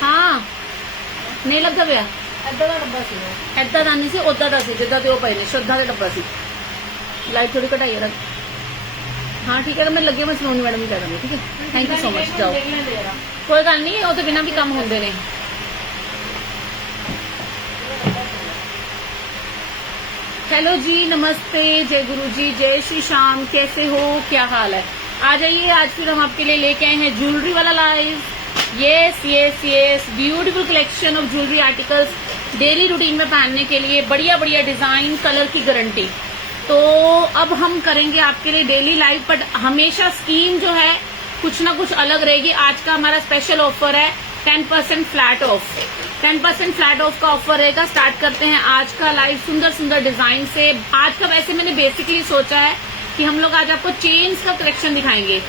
हाँ नहीं लगता पिया ਏਦਾਂ ਦਾ ਡੱਬਾ ਸੀ ਏਦਾਂ ਦਾ ਨਹੀਂ ਸੀ, ਉਦਾਂ ਦਾ ਸੀ ਜਿੱਦਾਂ ਦੇ ਉਹ ਪਏ ਨੇ, ਸ਼ਰਧਾ ਦਾ ਡੱਬਾ ਸੀ। ਲਾਈਟ थोड़ी घटाई रख। हाँ ठीक है, मैं लगे मैं सलोनी मैडम ही कह दूंगी। ठीक है, थैंक यू सो मच। जाओ ਦੇਖ ਲੈਂਦੇ ਯਾਰ कोई गल नहीं, वो तो बिना भी काम होंगे ने। हेलो जी, नमस्ते, जय गुरु जी, जय श्री श्याम, कैसे हो, क्या हाल है? आ जाइए, आज फिर हम आपके लिए लेके आए हैं ज्वेलरी वाला live. Yes yes yes, beautiful collection of jewellery articles, daily routine में पहनने के लिए, बढ़िया बढ़िया डिजाइन, कलर की गारंटी। तो अब हम करेंगे आपके लिए डेली लाइव, बट हमेशा स्कीम जो है कुछ ना कुछ अलग रहेगी। आज का हमारा स्पेशल ऑफर है 10% फ्लैट ऑफ। 10% फ्लैट ऑफ का ऑफर रहेगा। स्टार्ट करते हैं आज का लाइव सुंदर सुंदर डिजाइन से। आज का वैसे मैंने बेसिकली सोचा है कि हम लोग आज आपको चेन्स का कलेक्शन दिखाएंगे।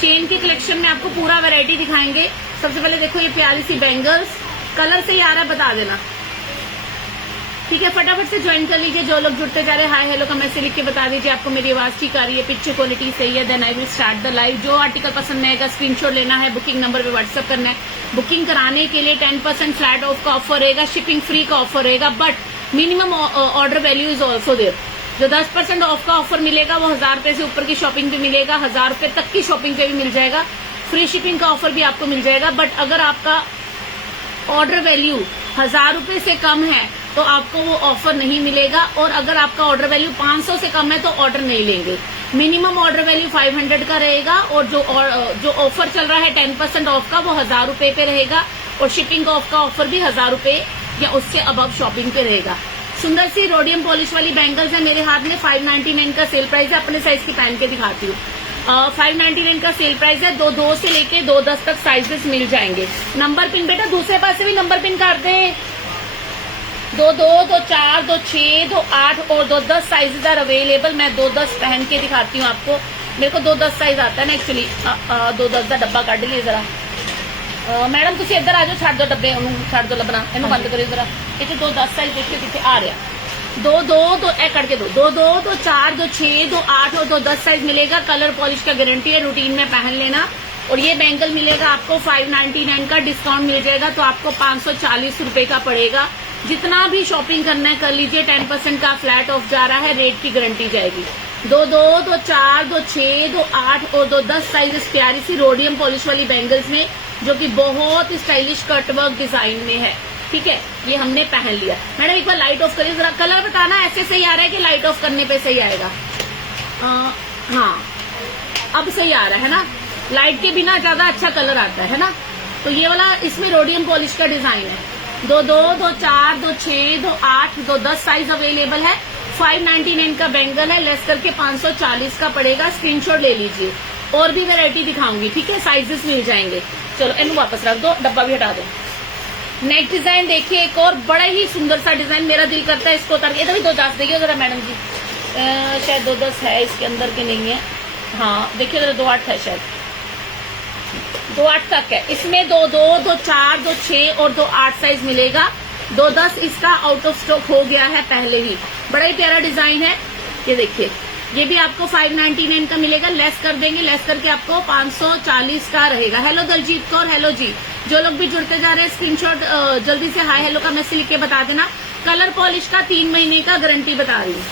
चेन के कलेक्शन में आपको पूरा वैरायटी दिखाएंगे। सबसे पहले देखो ये प्यारी सी बैंगल्स, कलर से ही आ रहा है बता देना, ठीक है? फटाफट से ज्वाइन कर लीजिए। जो लोग जुड़ते जा रहे हैं, हाय हेलो कमेंट से लिख के बता दीजिए आपको मेरी आवाज ठीक आ रही है, पिक्चर क्वालिटी सही है, then I will start the live. जो आर्टिकल पसंद आएगा स्क्रीनशॉट लेना है, बुकिंग नंबर पे व्हाट्सएप करना है। बुकिंग कराने के लिए 10% फ्लैट ऑफ का ऑफर रहेगा, शिपिंग फ्री का ऑफर रहेगा, but minimum order value is also there. जो 10% ऑफ का ऑफर मिलेगा वो 1000 रुपए से ऊपर की शॉपिंग पे मिलेगा, 1000 रुपए तक की शॉपिंग पे भी मिल जाएगा। फ्री शिपिंग का ऑफर भी आपको मिल जाएगा, बट अगर आपका ऑर्डर वैल्यू 1000 रुपए से कम है तो आपको वो ऑफर नहीं मिलेगा, और अगर आपका ऑर्डर वैल्यू 500 से कम है तो ऑर्डर नहीं लेंगे। मिनिमम ऑर्डर वैल्यू 500 का रहेगा, और जो ऑफर चल रहा है 10% ऑफ का वो 1000 रुपए पे रहेगा, और शिपिंग ऑफ का ऑफर भी 1000 रुपए या उससे अबव शॉपिंग पे रहेगा। सुंदर सी रोडियम पॉलिश वाली बैंगल्स है मेरे हाथ में। 599 का सेल प्राइस है। अपने साइज की पहन के दिखाती हूँ। 599 का सेल प्राइस है। 2 से लेके 2-10 तक साइजेस मिल जाएंगे। नंबर पिन बेटा दूसरे पास से भी नंबर पिन कर दे। 2-2, 2-4, 2-6, 2-8 और 2-10 साइजेस आर अवेलेबल। मैं 2-10 पहन के दिखाती हूँ आपको। मेरे को 2-10 साइज आता है ना एक्चुअली। 2-10 का डब्बा कढ़ लिया जरा। मैडम तुम इधर आ जाओ, छड़ दो डब्बे, छड़ दो लबना, इन बंद करो जरा। इतने 2-10 साइज देखिए कितने आ रहा। 2-2 तो ए करके 2-2, 2-4, 2-6, 2-8 और 2-10 साइज मिलेगा। कलर पॉलिश का गारंटी है, रूटीन में पहन लेना। और ये बैंगल मिलेगा आपको 599 का, डिस्काउंट मिल जाएगा तो आपको 540 रुपए का पड़ेगा। जितना भी शॉपिंग करना है कर लीजिए। 10% का फ्लैट ऑफ जा रहा है, रेट की गारंटी जाएगी। 2-2, 2-4, 2-6, 2-8 और 2-10 साइज इस प्यारी सी रोडियम पॉलिश वाली बैंगल्स में, जो कि बहुत स्टाइलिश कटवर्क डिजाइन में है। ठीक है, ये हमने पहन लिया। मैडम एक बार लाइट ऑफ करिए जरा, कलर बताना ऐसे सही आ रहा है कि लाइट ऑफ करने पे सही आएगा? हाँ अब सही आ रहा है ना, लाइट के बिना ज्यादा अच्छा कलर आता है ना। तो ये वाला इसमें रोडियम पॉलिश का डिजाइन है। 2-2, 2-4, 2-6, 2-8, 2-10 साइज अवेलेबल है। 599 का बैंगल है, लेस करके 540 का पड़ेगा। स्क्रीनशॉट ले लीजिए। और भी वैरायटी दिखाऊंगी, ठीक है? साइजेस मिल जाएंगे। चलो इनको वापस रख दो, डब्बा भी हटा दो। नेक्स्ट डिजाइन देखिए, एक और बड़ा ही सुंदर सा डिजाइन। मेरा दिल करता है इसको उतार के, इधर भी 2-10 देखिए जरा मैडम जी। शायद 2-10 है इसके अंदर के, नहीं है। हाँ देखिए जरा 2-8 है शायद, 2-8 तक है इसमें। 2-2, 2-4, 2-6 और 2-8 साइज मिलेगा। 2-10 इसका आउट ऑफ स्टॉक हो गया है पहले ही। बड़ा ही प्यारा डिजाइन है ये, देखिए। ये भी आपको 599 का मिलेगा, लेस कर देंगे, लेस करके आपको 540 का रहेगा। हेलो दलजीत कौर, हेलो जी। जो लोग भी जुड़ते जा रहे हैं स्क्रीनशॉट जल्दी से हाय हेलो का मैसेज लिख के बता देना। कलर पॉलिश का 3 महीने का गारंटी बता रही हूँ।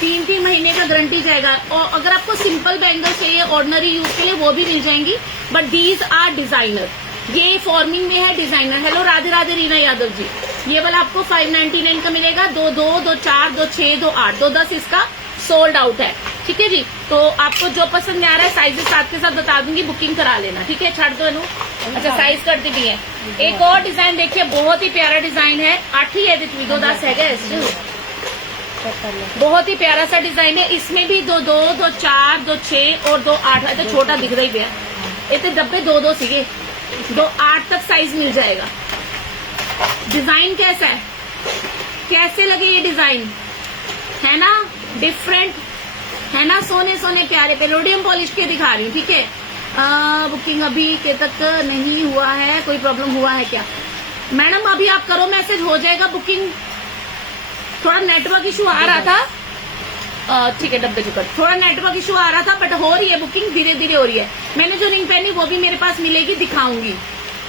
3 महीने का गारंटी जाएगा। और अगर आपको सिंपल बैंगल चाहिए ऑर्डिनरी यूज के लिए वो भी मिल जाएंगी, बट दीज आर डिजाइनर। ये फॉर्मिंग में है, डिजाइनर। हेलो राधे राधे रीना यादव जी। ये वाला आपको 599 का मिलेगा। 2-2, 2-4, 2-6, 2-8, 2-10 इसका सोल्ड आउट है। ठीक है जी, तो आपको जो पसंद में आ रहा है साइजेस साथ के साथ बता दूंगी, बुकिंग करा लेना। ठीक है, छाड़ दो इन्हों। अच्छा साइज कर दी भी है। एक और डिजाइन देखिए, बहुत ही प्यारा डिजाइन है। 8 ही है, 2-10 है, बहुत ही प्यारा सा डिजाइन है। इसमें भी 2-2, 2-4, 2-6 और 2-8 है। तो छोटा दिख रही है, इतने डब्बे 2-2 सीगे। 2-8 तक साइज मिल जाएगा। डिजाइन कैसा है, कैसे लगे ये डिजाइन? है ना डिफरेंट, है ना सोने सोने प्यारे पे। रोडियम पॉलिश के दिखा रही हूँ, ठीक है? बुकिंग अभी के तक नहीं हुआ है, कोई प्रॉब्लम हुआ है क्या? मैडम अभी आप करो मैसेज, हो जाएगा बुकिंग। थोड़ा नेटवर्क इशू आ रहा था, ठीक है, डब्बे चुकर। थोड़ा नेटवर्क इशू आ रहा था, बट हो रही है बुकिंग, धीरे धीरे हो रही है। मैंने जो रिंग पहनी वो भी मेरे पास मिलेगी, दिखाऊंगी।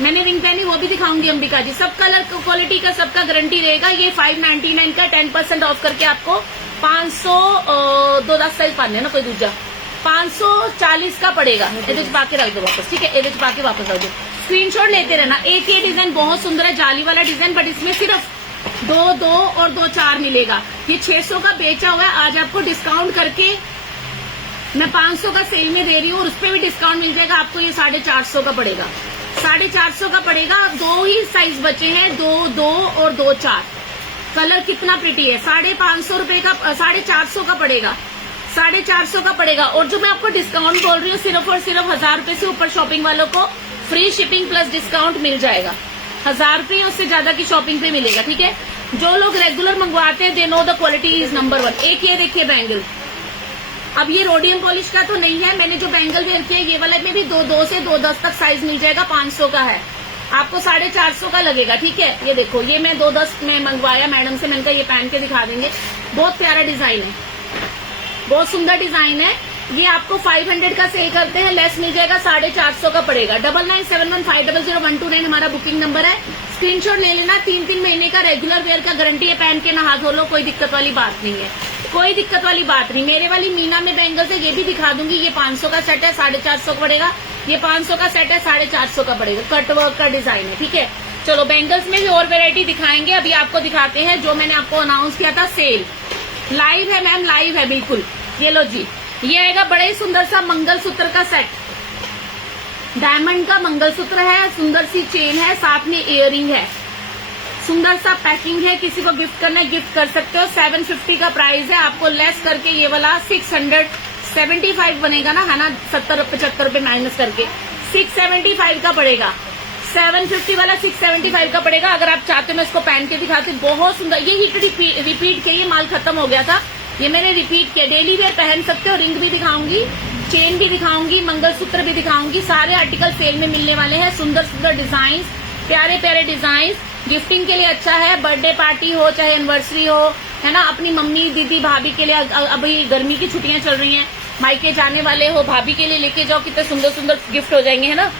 मैंने रिंग पहनी वो भी दिखाऊंगी अंबिका जी। सब कलर क्वालिटी का सबका गारंटी रहेगा। ये 599 का 10% ऑफ करके आपको 500 दो 10 साइज पाने ना कोई दूसरा 540 का पड़ेगा। ये पाके रख दो वापस, ठीक है, ये पाके वापस रख दो। स्क्रीनशॉट लेते रहना। एक ये डिजाइन बहुत सुंदर है, जाली वाला डिजाइन, बट इसमें सिर्फ 2 और 2 4 मिलेगा। ये 600 का बेचा हुआ है, आज आपको डिस्काउंट करके मैं 500 का सेल में दे रही हूँ, और उस पर भी डिस्काउंट मिल जाएगा आपको। ये 450 का पड़ेगा, 450 का पड़ेगा। 2 ही साइज बचे हैं, 2 और 2 4। कलर कितना प्रिटी है। 550 रुपए का 450 का पड़ेगा, 450 का पड़ेगा। और जो मैं आपको डिस्काउंट बोल रही हूँ, सिर्फ और सिर्फ 1000 रुपए से ऊपर शॉपिंग वालों को फ्री शिपिंग प्लस डिस्काउंट मिल जाएगा। 1000 रुपए उससे ज्यादा की शॉपिंग पे मिलेगा, ठीक है। जो लोग रेगुलर मंगवाते हैं, they know the quality is number 1। एक ये देखिए बैंगल, अब ये रोडियम पॉलिश का तो नहीं है, मैंने जो बैंगल वेयर किया ये वाले में भी 2 से 2.10 तक साइज मिल जाएगा। 500 का है, आपको 450 का लगेगा, ठीक है। ये देखो, ये मैं 2.10 में मंगवाया मैडम से, मैंने कहा ये पहन के दिखा देंगे। बहुत प्यारा डिजाइन है, बहुत सुंदर डिजाइन है। ये आपको 500 का सेल करते हैं, लेस मिल जाएगा, 450 का पड़ेगा। 9971500129 हमारा बुकिंग नंबर है। स्क्रीनशॉट ले लेना। 3 महीने का रेगुलर वेयर का गारंटी है, पहन के नहा धो लो, कोई दिक्कत वाली बात नहीं है, कोई दिक्कत वाली बात नहीं। मेरे वाली मीना में बैंगल्स है, ये भी दिखा दूंगी। ये 500 का सेट है, 450 का पड़ेगा। ये 500 का सेट है, 450 का पड़ेगा। कटवर्क का डिजाइन है, ठीक है। चलो बैंगल्स में भी और वेरायटी दिखाएंगे। अभी आपको दिखाते हैं जो मैंने आपको अनाउंस किया था, सेल लाइव है मैम, लाइव है बिल्कुल। ये लो जी, ये आएगा बड़ा ही सुंदर सा मंगलसूत्र का सेट। डायमंड का मंगलसूत्र है, सुंदर सी चेन है, साथ में इयररिंग है, सुंदर सा पैकिंग है। किसी को गिफ्ट करना है, गिफ्ट कर सकते हो। 750 का प्राइस है, आपको लेस करके ये वाला 675 बनेगा ना, है ना, 70-75 रुपए माइनस करके 675 का पड़ेगा। 750 वाला 675 का पड़ेगा। अगर आप चाहते हो मैं इसको पहन के दिखाती, बहुत सुंदर। ये हिट रिपीट के ये माल खत्म हो गया था, ये मैंने रिपीट किया। डेली वेयर पहन सकते हो। रिंग भी दिखाऊंगी, चेन भी दिखाऊंगी, मंगलसूत्र भी दिखाऊंगी। सारे आर्टिकल सेल में मिलने वाले हैं। सुंदर सुंदर डिजाइन, प्यारे प्यारे डिजाइन, गिफ्टिंग के लिए अच्छा है। बर्थडे पार्टी हो चाहे एनिवर्सरी हो, है ना, अपनी मम्मी दीदी भाभी के लिए, अभी गर्मी की छुट्टियां चल रही हैं, मायके जाने वाले हो, भाभी के लिए लेके जाओ, कितने सुंदर सुंदर गिफ्ट हो जाएंगे, है ना।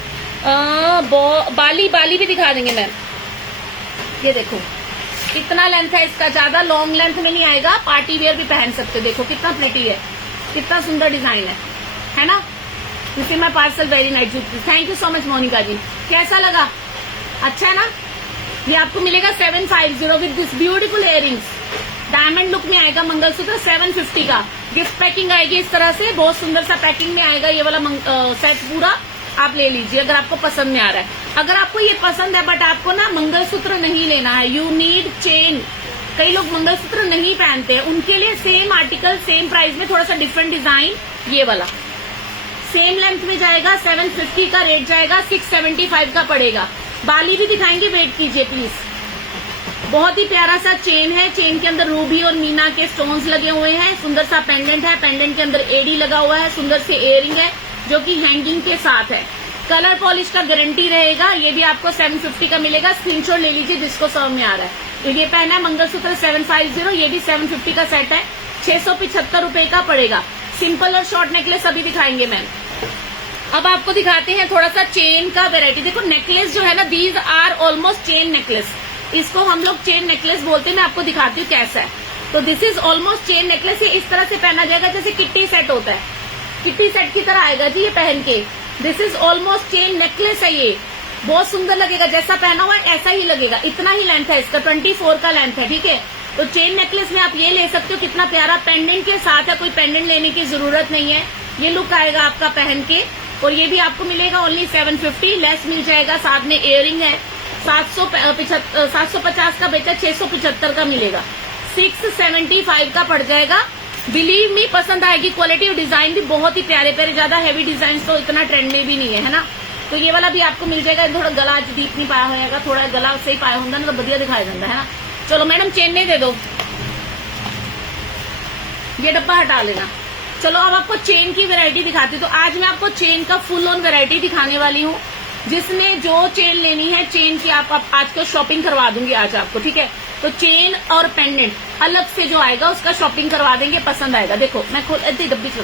बाली भी दिखा देंगे मैम। ये देखो कितना लेंथ है इसका, ज्यादा लॉन्ग लेंथ में नहीं आएगा, पार्टी वेयर भी पहन सकते हो। देखो कितना प्रिटी है, कितना सुंदर डिजाइन है ना। This is my parcel, very nice. Thank you so much Monika ji. कैसा लगा, अच्छा है ना। ये आपको मिलेगा 750 with this beautiful earrings. Diamond look में आएगा मंगलसूत्र, 750 का। गिफ्ट पैकिंग आएगी इस तरह से, बहुत सुंदर सा पैकिंग में आएगा ये वाला सेट पूरा। आप ले लीजिए अगर आपको पसंद में आ रहा है। अगर आपको ये पसंद है बट आपको ना मंगलसूत्र नहीं लेना है, यू नीड चेन। कई लोग मंगलसूत्र नहीं पहनते हैं, उनके लिए सेम आर्टिकल सेम प्राइस में थोड़ा सा डिफरेंट डिजाइन, ये वाला सेम लेंथ में जाएगा। 750 का रेट जाएगा, 675 का पड़ेगा। बाली भी दिखाएंगे, वेट कीजिए प्लीज। बहुत ही प्यारा सा चेन है, चेन के अंदर रूबी और मीना के स्टोन्स लगे हुए हैं। सुंदर सा पेंडेंट है, पेंडेंट के अंदर एडी लगा हुआ है। सुंदर से इयररिंग है जो कि हैंगिंग के साथ है। कलर पॉलिश का गारंटी रहेगा। ये भी आपको 750 का मिलेगा। स्क्रीनशॉट ले लीजिए जिसको समझ में आ रहा है। ये पहना है मंगलसूत्र 750, ये भी 750 का सेट है, 675 रुपए का पड़ेगा। सिंपल और शॉर्ट नेकलेस अभी दिखाएंगे मैम। अब आपको दिखाते हैं थोड़ा सा चेन का वेरायटी। देखो नेकलेस जो है ना, these are almost chain necklace, इसको हम लोग चेन नेकलेस बोलते हैं। मैं आपको दिखाती हूँ कैसा है। तो this is almost chain necklace. ये इस तरह से पहना जाएगा जैसे किट्टी सेट होता है, किट्टी सेट की तरह आएगा जी ये पहन के। This is almost chain necklace है, ये बहुत सुंदर लगेगा। जैसा पहना हुआ है ऐसा ही लगेगा। इतना ही लेंथ है इसका, 24 का लेंथ है, ठीक है। तो चेन नेकलेस में आप ये ले सकते हो, कितना प्यारा पेंडेंट के साथ है, कोई पेंडेंट लेने की जरूरत नहीं है। ये लुक आएगा आपका पहन के। और ये भी आपको मिलेगा ओनली 750, लेस मिल जाएगा। साथ में इयररिंग है। 750 का बेचा, 675 का मिलेगा। 675 का पड़ जाएगा। बिलीव मी, पसंद आएगी। क्वालिटी और डिजाइन भी बहुत ही प्यारे प्यारे, ज्यादा हैवी डिजाइन तो इतना ट्रेंड में भी नहीं है ना। तो ये वाला भी आपको मिल जाएगा। थोड़ा गला डीप नहीं पाया होगा, थोड़ा गला सही पाया होगा ना तो बढ़िया दिखाया जाता है ना। चलो मैडम चेन नहीं दे दो, ये डब्बा हटा लेना। चलो अब आपको चेन की वैरायटी दिखाती हूँ। तो आज मैं आपको चेन का फुल ऑन वैरायटी दिखाने वाली हूँ, जिसमें जो चेन लेनी है चेन की आप आज को शॉपिंग करवा दूंगी आज आपको, ठीक है। तो चेन और पेंडेंट अलग से जो आएगा उसका शॉपिंग करवा देंगे, पसंद आएगा। देखो मैं खोल डब्बी से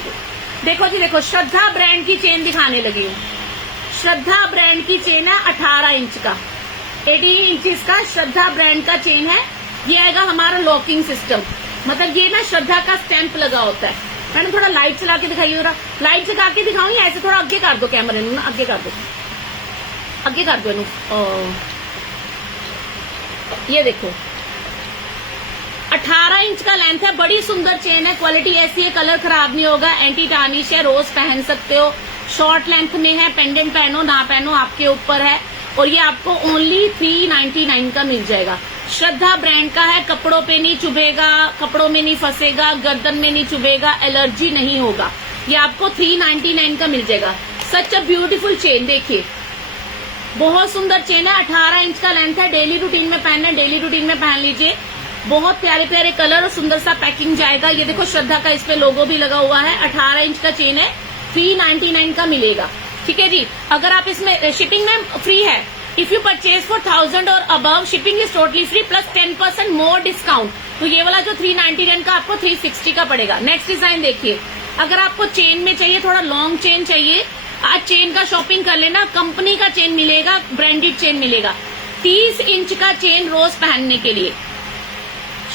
देखो जी, देखो श्रद्धा ब्रांड की चेन दिखाने लगी हूँ। श्रद्धा ब्रांड की चेन है 18 इंच का, 18 इंचेस का श्रद्धा ब्रांड का चेन है। ये आएगा हमारा लॉकिंग सिस्टम, मतलब ये ना श्रद्धा का स्टैंप लगा होता है। मैंने थोड़ा लाइट चला के दिखाई हो रहा, लाइट जगा के दिखाऊं या ऐसे थोड़ा आगे कर दो कैमरे नु ना, आगे कर दो, आगे कर दो इनू। ये देखो 18 इंच का लेंथ है, बड़ी सुंदर चेन है, क्वालिटी ऐसी है, कलर खराब नहीं होगा, एंटी टार्निश है, रोज पहन सकते हो, शॉर्ट लेंथ में है, पेंडेंट पहनो ना पहनो आपके ऊपर है। और ये आपको ओनली 399 का मिल जाएगा। श्रद्धा ब्रांड का है, कपड़ों पे नहीं चुभेगा, कपड़ों में नहीं फंसेगा, गर्दन में नहीं चुभेगा, एलर्जी नहीं होगा। ये आपको 399 का मिल जाएगा। सच अ ब्यूटीफुल चेन, देखिए बहुत सुंदर चेन है, 18 इंच का लेंथ है, डेली रूटीन में पहनना है, डेली रूटीन में पहन लीजिए। बहुत प्यारे प्यारे कलर और सुंदर सा पैकिंग जाएगा। ये देखो श्रद्धा का इस पे लोगो भी लगा हुआ है, 18 इंच का चेन है, 399 का मिलेगा। ठीक है जी। अगर आप इसमें शिपिंग में फ्री है, इफ यू परचेज फॉर 1000 और above shipping is totally free plus 10% more discount. तो ये वाला जो 399 का आपको 360 का पड़ेगा। नेक्स्ट डिजाइन देखिए, अगर आपको चेन में चाहिए, थोड़ा लॉन्ग चेन चाहिए, आज चेन का शॉपिंग कर लेना, कंपनी का चेन मिलेगा, ब्रांडेड चेन मिलेगा। 30 इंच का चेन रोज पहनने के लिए,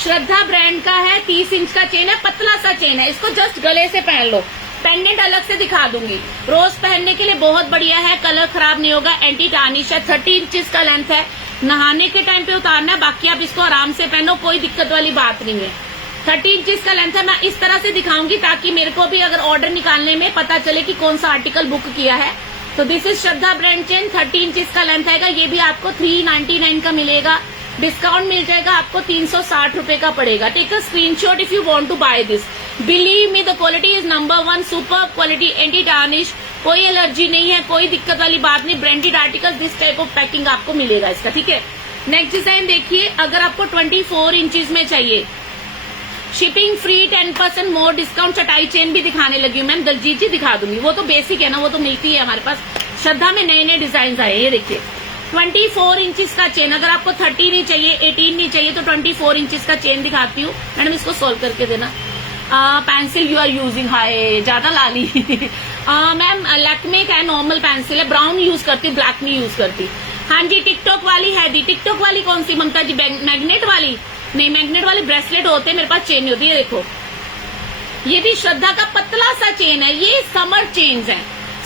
श्रद्धा ब्रांड का है, 30 इंच का चेन है, पतला सा चेन है, इसको जस्ट गले से पहन लो। पेंडेंट अलग से दिखा दूंगी, रोज पहनने के लिए बहुत बढ़िया है, कलर खराब नहीं होगा, एंटी टार्निश है, 30 इंचेस का लेंथ है, नहाने के टाइम पे उतारना है, बाकी आप इसको आराम से पहनो, कोई दिक्कत वाली बात नहीं है। 30 इंचेस का लेंथ है। मैं इस तरह से दिखाऊंगी ताकि मेरे को भी अगर ऑर्डर निकालने में पता चले कि कौन सा आर्टिकल बुक किया है। तो this is Shraddha brand chain, 30 inches का लेंथ आएगा, ये भी आपको 399 का मिलेगा। डिस्काउंट मिल जाएगा आपको, 360 रुपए का पड़ेगा। Take a screenshot if you want to buy this. Believe me the quality is number 1, super quality, anti tarnish, कोई एलर्जी नहीं है, कोई दिक्कत वाली बात नहीं। Branded article this type of packing आपको मिलेगा इसका। ठीक है, नेक्स्ट डिजाइन देखिए, अगर आपको 24 इंचेस में चाहिए, शिपिंग फ्री, 10% मोर डिस्काउंट। चटाई चेन भी दिखाने लगी हूँ मैम, दलजीत जी दिखा दूंगी, वो तो बेसिक है ना, वो तो मिलती है हमारे पास। श्रद्धा में नए नए डिजाइन आए, ये देखिए 24 इंचेस का चेन। अगर आपको 30 नहीं चाहिए, 18 नहीं चाहिए, तो 24 इंचेस का चेन दिखाती हूँ। मैडम इसको सोल्व करके देना। पेंसिल यू आर यूजिंग, हाय ज्यादा लाली। मैम लैक्मे का नॉर्मल पेंसिल है, ब्राउन यूज करती, ब्लैक नहीं यूज करती। हाँ जी, टिकटॉक वाली है दी। टिकटॉक वाली कौन सी ममता जी? मैग्नेट वाली नहीं, मैग्नेट वाले ब्रेसलेट होते हैं, मेरे पास चेन नहीं होती है। देखो ये भी श्रद्धा का पतला सा चेन है, ये समर चेन है,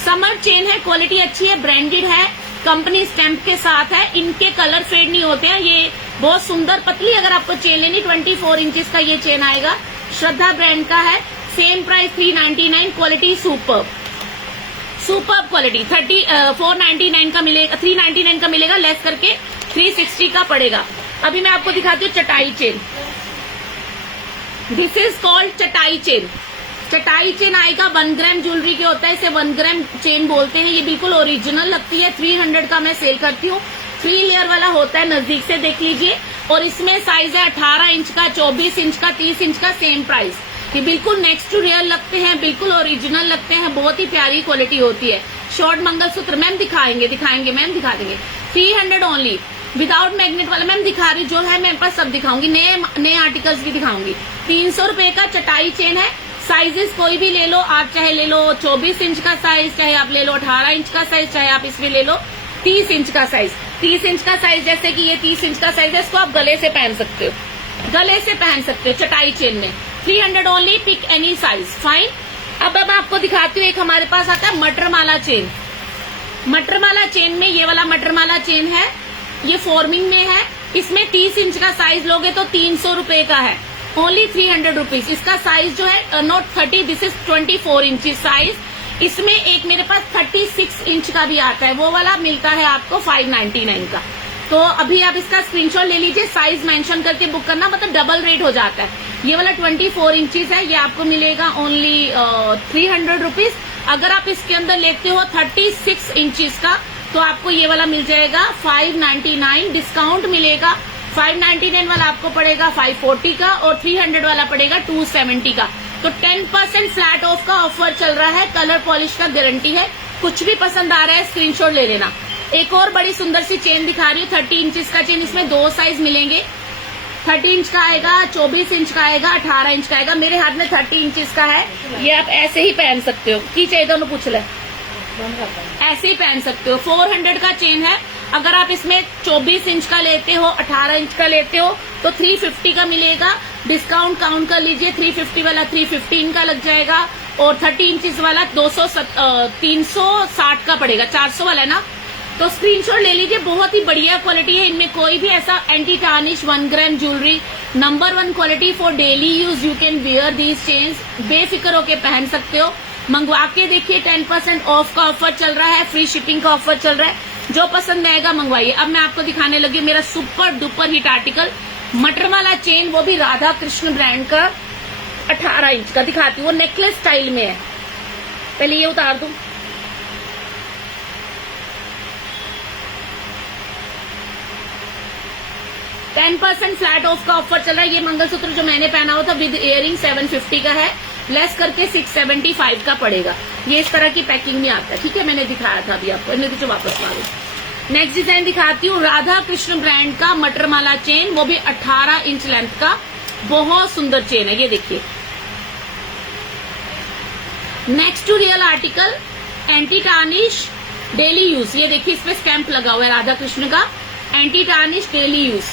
समर चेन है, क्वालिटी अच्छी है, ब्रांडेड है, कंपनी स्टैंप के साथ है, इनके कलर फेड नहीं होते हैं। ये बहुत सुंदर पतली, अगर आपको चेन लेनी 24 इंचेस का ये चेन आएगा, श्रद्धा ब्रांड का है, same price 399, quality super super quality. 499 का मिलेगा, 399 का मिलेगा, लेस करके 360 का पड़ेगा। अभी मैं आपको दिखाती हूँ चटाई चेन। दिस इज कॉल्ड चटाई चेन। चटाई चेन आएगा, 1 ग्राम ज्वेलरी के होता है, इसे 1 ग्राम चेन बोलते हैं। ये बिल्कुल ओरिजिनल लगती है, 300 का मैं सेल करती हूँ। 3 लेयर वाला होता है, नजदीक से देख लीजिए। और इसमें साइज है 18 इंच का, 24 इंच का, 30 इंच का, सेम प्राइस। ये बिल्कुल नेक्स्ट टू रियल लगते हैं, बिल्कुल ओरिजिनल लगते हैं, बहुत ही प्यारी क्वालिटी होती है। शॉर्ट मंगलसूत्र मैम दिखाएंगे मैम, दिखा देंगे। 300 ओनली, विदाउट मैग्नेट वाला मैम दिखा रही, जो है मेरे पास सब दिखाऊंगी, नए आर्टिकल्स भी दिखाऊंगी। 300 रुपए का चटाई चेन है। साइजेस कोई भी ले लो आप, चाहे ले लो 24 इंच का साइज, चाहे आप ले लो 18 इंच का साइज, चाहे आप इसमें ले लो 30 इंच का साइज। 30 इंच का साइज, जैसे कि ये 30 इंच का साइज है, इसको आप गले से पहन सकते हो, गले से पहन सकते हो चटाई चेन में। 300 only, pick any size, fine. अब मैं आपको दिखाती हूँ, एक हमारे पास आता है मटरमाला चेन। मटरमाला चेन में ये वाला मटरमाला चेन है, ये फॉर्मिंग में है। इसमें 30 इंच का साइज लोगे तो 300 रुपए का है, ओनली 300 रुपीज। इसका साइज जो है not 30, this is 24 inch size. इसमें एक मेरे पास 36 इंच का भी आता है, वो वाला मिलता है आपको 599 का। तो अभी आप इसका स्क्रीनशॉट ले लीजिए, साइज मेंशन करके बुक करना, मतलब डबल रेट हो जाता है। ये वाला 24 इंचेस है, ये आपको मिलेगा ओनली 300 रुपीज। अगर आप इसके अंदर लेते हो 36 इंचेस का, तो आपको ये वाला मिल जाएगा 599, डिस्काउंट मिलेगा। 599 वाला आपको पड़ेगा 540 का, और 300 वाला पड़ेगा 270 का। तो 10% फ्लैट ऑफ का ऑफर चल रहा है, कलर पॉलिश का गारंटी है। कुछ भी पसंद आ रहा है स्क्रीनशॉट ले लेना। एक और बड़ी सुंदर सी चेन दिखा रही हूँ, 30 इंचेस का चेन, इसमें 2 साइज मिलेंगे। 30 इंच का आएगा, 24 इंच का आएगा, 18 इंच का आएगा। मेरे हाथ में 30 इंच का है, ये आप ऐसे ही पहन सकते हो। की चाहिए दोनों पूछ ले, ऐसे ही पहन सकते हो। 400 का चेन है। अगर आप इसमें 24 इंच का लेते हो, 18 इंच का लेते हो तो 350 का मिलेगा। डिस्काउंट काउंट कर लीजिए, 350 वाला 315 का लग जाएगा और 30 इंचेस वाला 360 का पड़ेगा। 400 वाला है ना, तो स्क्रीनशॉट ले लीजिए। बहुत ही बढ़िया क्वालिटी है, इनमें कोई भी ऐसा anti tarnish 1 gram jewellery, number 1 quality for daily use. You can wear these chains, बेफिक्र होके पहन सकते हो। मंगवा के देखिए, 10% ऑफ का ऑफर चल रहा है, फ्री शिपिंग का ऑफर चल रहा है। जो पसंद आएगा मंगवाइए। अब मैं आपको दिखाने लगी हूँ मेरा सुपर डुपर हिट आर्टिकल, मटर वाला चेन, वो भी राधा कृष्ण ब्रांड का, 18 इंच का दिखाती हूँ। वो नेकलेस स्टाइल में है। पहले ये उतार दूं, %10 फ्लैट ऑफ का ऑफर चल रहा है। ये मंगलसूत्र जो मैंने पहना हुआ था विद इयरिंग 750 का है, लेस करके 675 का पड़ेगा। ये इस तरह की पैकिंग में आता है, ठीक है। मैंने दिखाया था अभी आपको, इन्हें तो वापस मारो। नेक्स्ट डिजाइन दिखाती हूँ, राधा कृष्ण ब्रांड का मटर माला चेन, वो भी 18 इंच लेंथ का, बहुत सुंदर चेन है। ये देखिए, next to real article, anti tarnish daily use. ये देखिए, इस पे स्टैंप लगा हुआ है राधा कृष्ण का, anti tarnish daily use.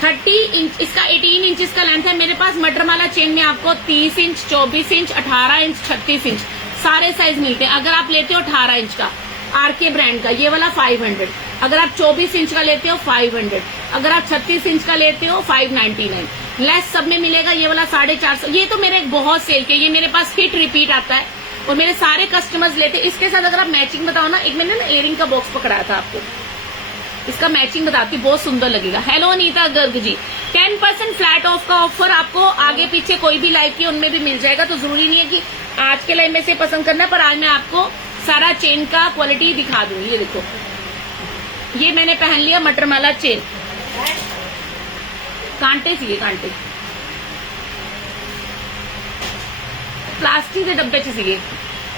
30 inch इसका, 18 इंच का लेंथ है। मेरे पास मटर माला चेन में आपको 30 इंच, 24 इंच, 18 इंच, 36 इंच सारे साइज मिलते हैं। अगर आप लेते हो 18 इंच का आरके ब्रांड का, ये वाला 500। अगर आप 24 इंच का लेते हो 500। अगर आप 36 इंच का लेते हो 599। लेस सब में मिलेगा। ये वाला 450। ये तो मेरे बहुत सेल के, ये मेरे पास हिट रिपीट आता है और मेरे सारे कस्टमर्स लेते हैं। इसके साथ अगर आप मैचिंग बताओ ना, एक मैंने ना इयरिंग का बॉक्स पकड़ाया था आपको, इसका मैचिंग बताती, बहुत सुंदर लगेगा। Hello Anita Garg ji, 10% flat off का ऑफर आपको आगे पीछे कोई भी लाइव की उनमें भी मिल जाएगा। तो जरूरी नहीं है कि आज के लाइव में से पसंद करना है, पर आज मैं आपको सारा चेन का क्वालिटी दिखा दूंगी। ये देखो, ये मैंने पहन लिया मटर माला चेन, कांटे चाहिए, कांटे प्लास्टिक के डब्बे चाहिए।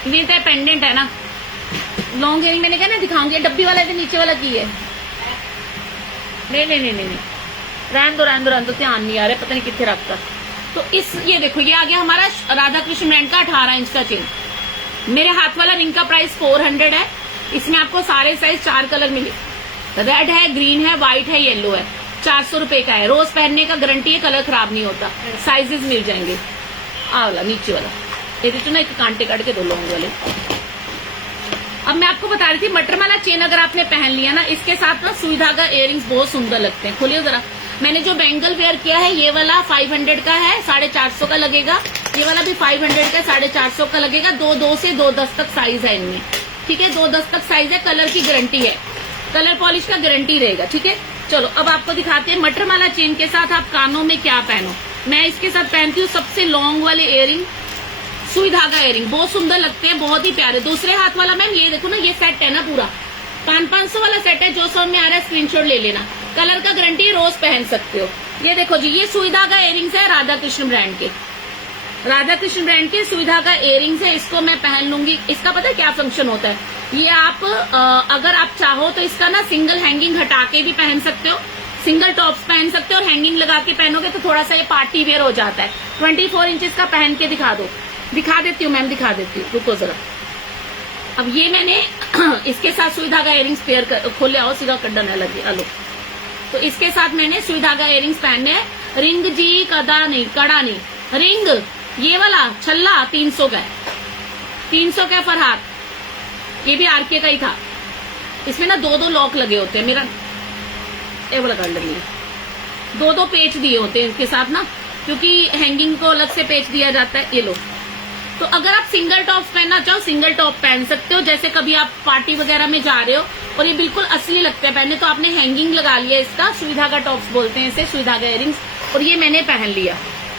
ये तो पेंडेंट है ना, लॉन्ग इयरिंग मैंने कहा ना दिखाऊंगी। डब्बी वाला है, नीचे वाला की है। नहीं नहीं नहीं नहीं, रहन दो, ध्यान नहीं आ रहा, पता नहीं कितने रखता। तो इस, ये देखो, ये आ गया हमारा राधा कृष्ण ब्रांड का 18 इंच का चेन। मेरे हाथ वाला रिंग का प्राइस 400 है। इसमें आपको सारे साइज 4 कलर मिले, रेड है, ग्रीन है, व्हाइट है, येलो है। 400 रुपए का है। रोज पहनने का गारंटी है, कलर खराब नहीं होता। साइजेस मिल जाएंगे। आ वाला नीचे वाला, ये देखो ना, एक कांटे काट के दो लॉन्ग वाले। अब मैं आपको बता रही थी, मटर माला चेन अगर आपने पहन लिया ना, इसके साथ ना सुई धागा इयरिंग्स बहुत सुंदर लगते हैं। खोलिए जरा। मैंने जो बैंगल वेयर किया है, ये वाला 500 का है, 450 का लगेगा। ये वाला भी 500 का, 450 का लगेगा। 2 से 2.10 तक साइज है इनमें, ठीक है। 2.10 तक साइज है। कलर की गारंटी है, कलर पॉलिश का गारंटी रहेगा, ठीक है। चलो अब आपको दिखाते हैं मटर माला चेन के साथ आप कानों में क्या पहनो। मैं इसके साथ पहनती हूँ सबसे लॉन्ग वाले इयरिंग, सुई धागा इयरिंग, बहुत सुंदर लगते हैं, बहुत ही प्यारे। दूसरे हाथ वाला मैम, ये देखो ना, ये सेट है ना पूरा 500 वाला सेट है। जो समझ में आ रहा है स्क्रीनशॉट ले लेना। कलर का गारंटी है, रोज पहन सकते हो। ये देखो जी, ये सुई धागा इयरिंग्स है राधा कृष्ण ब्रांड के, राधा कृष्ण ब्रांड के सुई धागा इयरिंग्स है। इसको मैं पहन लूंगी। इसका पता है क्या फंक्शन होता है? ये आप अगर आप चाहो तो इसका ना सिंगल हैंगिंग हटा के भी पहन सकते हो, सिंगल टॉप्स पहन सकते हो, और हैंगिंग लगा के पहनोगे तो थोड़ा सा ये पार्टी वेयर हो जाता है। 24 इंचेस का पहन के दिखा दो। दिखा देती हूँ मैम, दिखा देती हूँ, रुको जरा। अब ये मैंने इसके साथ सुई धागा इयरिंग्स पेयर कर, खोले आओ सीधा कड्डन है लगे। अलो, तो इसके साथ मैंने सुई धागा इयरिंग्स पहनने हैं। रिंग जी, कड़ा नहीं, रिंग ये वाला छल्ला 300 का है, 300 का फरहाद। ये भी आरके का ही था। इसमें ना 2 लॉक लगे होते हैं। मेरा ये वाला कर लगी, 2 पेच दिए होते हैं इसके साथ ना, क्योंकि हैंगिंग को अलग से पेच दिया जाता है। ये लो, तो अगर आप सिंगल टॉप पहनना चाहो, सिंगल टॉप पहन सकते हो। जैसे कभी आप पार्टी वगैरह में जा रहे हो और ये बिल्कुल असली लगता है पहनने, तो आपने हैंगिंग लगा लिया इसका, सुई धागा टॉप्स बोलते हैं इसे, सुई धागा इयरिंग्स, और ये मैंने पहन लिया।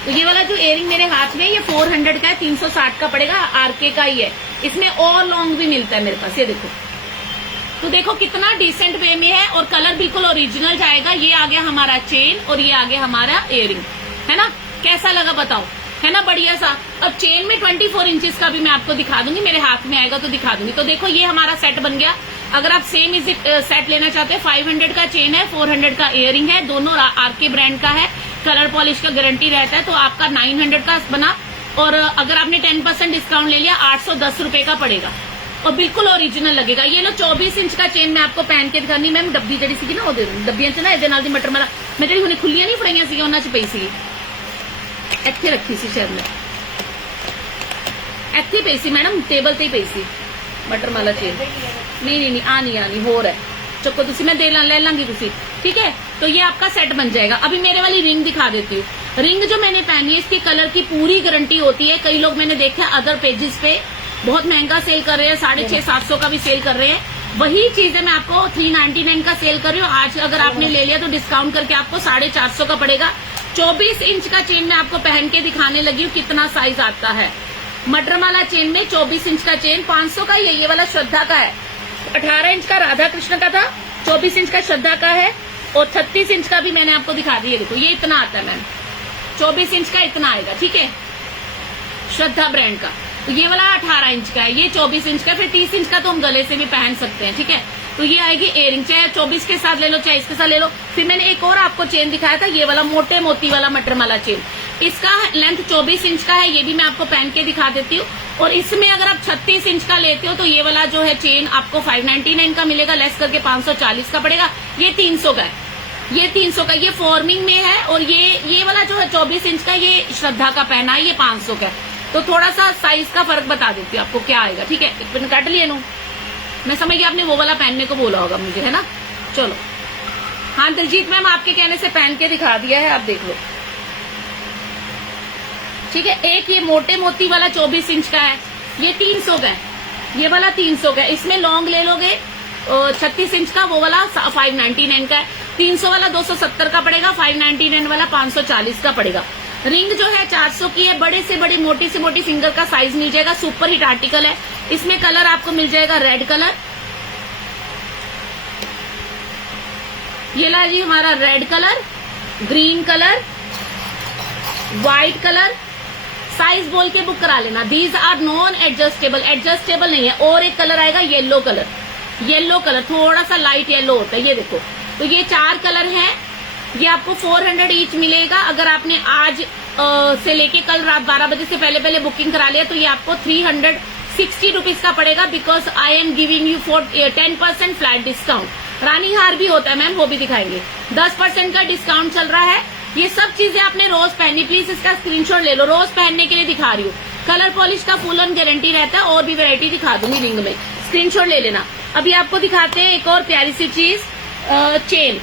तो ये वाला जो इयरिंग मेरे हाथ में, ये 400 का है, 360 का पड़ेगा, आरके का ही है। इसमें और लॉन्ग भी मिलता है मेरे पास। ये देखो, तो देखो कितना डिसेंट वे में है, और कलर बिल्कुल ओरिजिनल जाएगा। ये आ गया हमारा चेन और ये आ गया हमारा इयरिंग, है ना। कैसा लगा बताओ, है ना बढ़िया सा। अब चेन में 24 इंचेस का भी मैं आपको दिखा दूंगी, मेरे हाथ में आएगा तो दिखा दूंगी। तो देखो ये हमारा सेट बन गया। अगर आप सेम इज सेट लेना चाहते हैं, 500 का चेन है, 400 का इयरिंग है, दोनों आरके ब्रांड का है। कलर पॉलिश का गारंटी रहता है, तो आपका 900 का बना, और अगर आपने 10% डिस्काउंट ले लिया 810 रुपए का पड़ेगा, और बिल्कुल ओरिजिनल लगेगा। ये लो 24 इंच का चेन मैं आपको पहन के दिखानी, मैम डब्बी जड़ी सी ना वो डब्बियां च ना ਇਹਦੇ ਨਾਲ ਦੀ ਮਟਰ ਮਾਲਾ ਮੈਂ ਜਿਹੜੀ ਹੁਣੇ ਖੁੱਲੀਆਂ ਨਹੀਂ ਫੜਾਈਆਂ ਸੀ ਉਹਨਾਂ ਚ ਪਈ ਸੀ, ਇੱਥੇ ਰੱਖੀ ਸੀ ਸ਼ਾਇਦ ਮੈਂ, ਇੱਥੇ ਪਈ ਸੀ ਮੈਡਮ, ਟੇਬਲ ਤੇ ਹੀ ਪਈ ਸੀ ਮਟਰ ਮਾਲਾ ਚੇਨ। नहीं आनी हो रहा है, चक्को तुसी मैं ले लांगी तुसी, ठीक है। तो ये आपका सेट बन जाएगा। अभी मेरे वाली रिंग दिखा देती हूँ। रिंग जो मैंने पहनी है इसके कलर की पूरी गारंटी होती है। कई लोग मैंने देखा है अदर पेजेस पे बहुत महंगा सेल कर रहे हैं, 650-700 का भी सेल कर रहे हैं। वही चीजें मैं आपको 399 का सेल कर रही हूँ। आज अगर आपने ले लिया तो डिस्काउंट करके आपको 450 का पड़ेगा। 24 इंच का चेन मैं आपको पहन के दिखाने लगी हूँ कितना साइज आता है। मटर माला चेन में 24 इंच का चेन 500 का, ये वाला श्रद्धा का है। 18 इंच का राधा कृष्ण का था, 24 इंच का श्रद्धा का है, और 36 इंच का भी मैंने आपको दिखा दिया। देखो ये इतना आता है मैम, 24 इंच का इतना आएगा, ठीक है, श्रद्धा ब्रांड का। तो ये वाला 18 इंच का है, ये 24 इंच का, फिर 30 इंच का तो हम गले से भी पहन सकते हैं, ठीक है। तो ये आएगी इयरिंग, चाहे 24 के साथ ले लो चाहे इसके साथ ले लो। फिर मैंने एक और आपको चेन दिखाया था, ये वाला मोटे मोती वाला मटर माला चेन, इसका लेंथ 24 इंच का है, ये भी मैं आपको पहन के दिखा देती हूँ। और इसमें अगर आप 36 इंच का लेते हो तो ये वाला जो है चेन आपको 599 का मिलेगा, लेस करके 540 का पड़ेगा। ये 300 का है, ये 300 का, ये फॉर्मिंग में है। और ये वाला जो है 24 इंच का, ये श्रद्धा का पहना है, ये 500 का है। तो थोड़ा सा साइज का फर्क बता देती हूँ आपको क्या आएगा, ठीक है। एक मिनट काट लिए नो, मैं समझ गई आपने वो वाला पहनने को बोला होगा मुझे, है ना। चलो हाँ दिलजीत मैम, आपके कहने से पहन के दिखा दिया है, आप देख लो, ठीक है। एक ये मोटे मोती वाला 24 इंच का है, ये 300 का है, ये वाला 300 का है। इसमें लॉन्ग ले लोगे 36 इंच का, वो वाला 599 का है। 300 वाला 270 का पड़ेगा, 599 वाला 540 का पड़ेगा। रिंग जो है 400 की है, बड़े से बड़ी मोटी से मोटी फिंगर का साइज मिल जाएगा, सुपर हिट आर्टिकल है। इसमें कलर आपको मिल जाएगा रेड कलर, ये ला जी हमारा red colour, green colour, white colour. Size बोल के बुक करा लेना। These are non adjustable, adjustable नहीं है। और एक कलर आएगा येलो कलर, येलो कलर थोड़ा सा लाइट येलो होता है, ये देखो। तो ये 4 कलर हैं, ये आपको 400 ईच मिलेगा। अगर आपने आज से लेके कल रात 12 बजे से पहले बुकिंग करा लिया तो ये आपको 360 रुपीज का पड़ेगा, because I am giving you 10% flat discount. रानी हार भी होता है मैम, वो भी दिखाएंगे। 10% का डिस्काउंट चल रहा है। ये सब चीजें आपने रोज पहनी, प्लीज इसका स्क्रीनशॉट ले लो, रोज पहनने के लिए दिखा रही हूँ। कलर पॉलिश का फुल ऑन गारंटी रहता है, और भी वैरायटी दिखा दूंगी रिंग में, स्क्रीनशॉट ले लेना। अभी आपको दिखाते हैं एक और प्यारी सी चीज, चेन।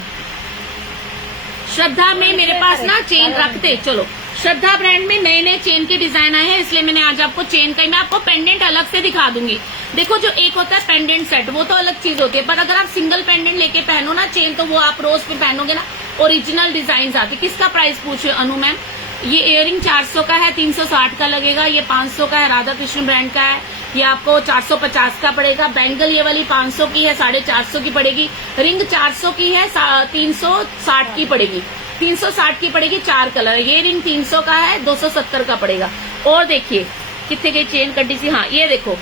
श्रद्धा में मेरे पास ना चेन रखते, चलो श्रद्धा ब्रांड में नए नए चेन के डिजाइन आए हैं, इसलिए मैंने आज आपको चेन का, मैं आपको पेंडेंट अलग से दिखा दूंगी। देखो जो एक होता है पेंडेंट सेट, वो तो अलग चीज होती है, पर अगर आप सिंगल पेंडेंट लेके पहनो ना चेन, तो वो आप रोज पे पहनोगे ना, ओरिजिनल डिजाइन आते। किसका प्राइस पूछे अनु मैम? ये इयरिंग 400 का है, 360 का लगेगा। ये 500 का है, राधा कृष्ण ब्रांड का है, ये आपको 450 का पड़ेगा। बैंगल ये वाली 500 की है, 450 की पड़ेगी। रिंग 400 की है, 360 की पड़ेगी, 360 की पड़ेगी। 4 कलर। ये रिंग 300 का है, 270 का पड़ेगा। और देखिए कितने की चेन कटी सी, हाँ ये देखो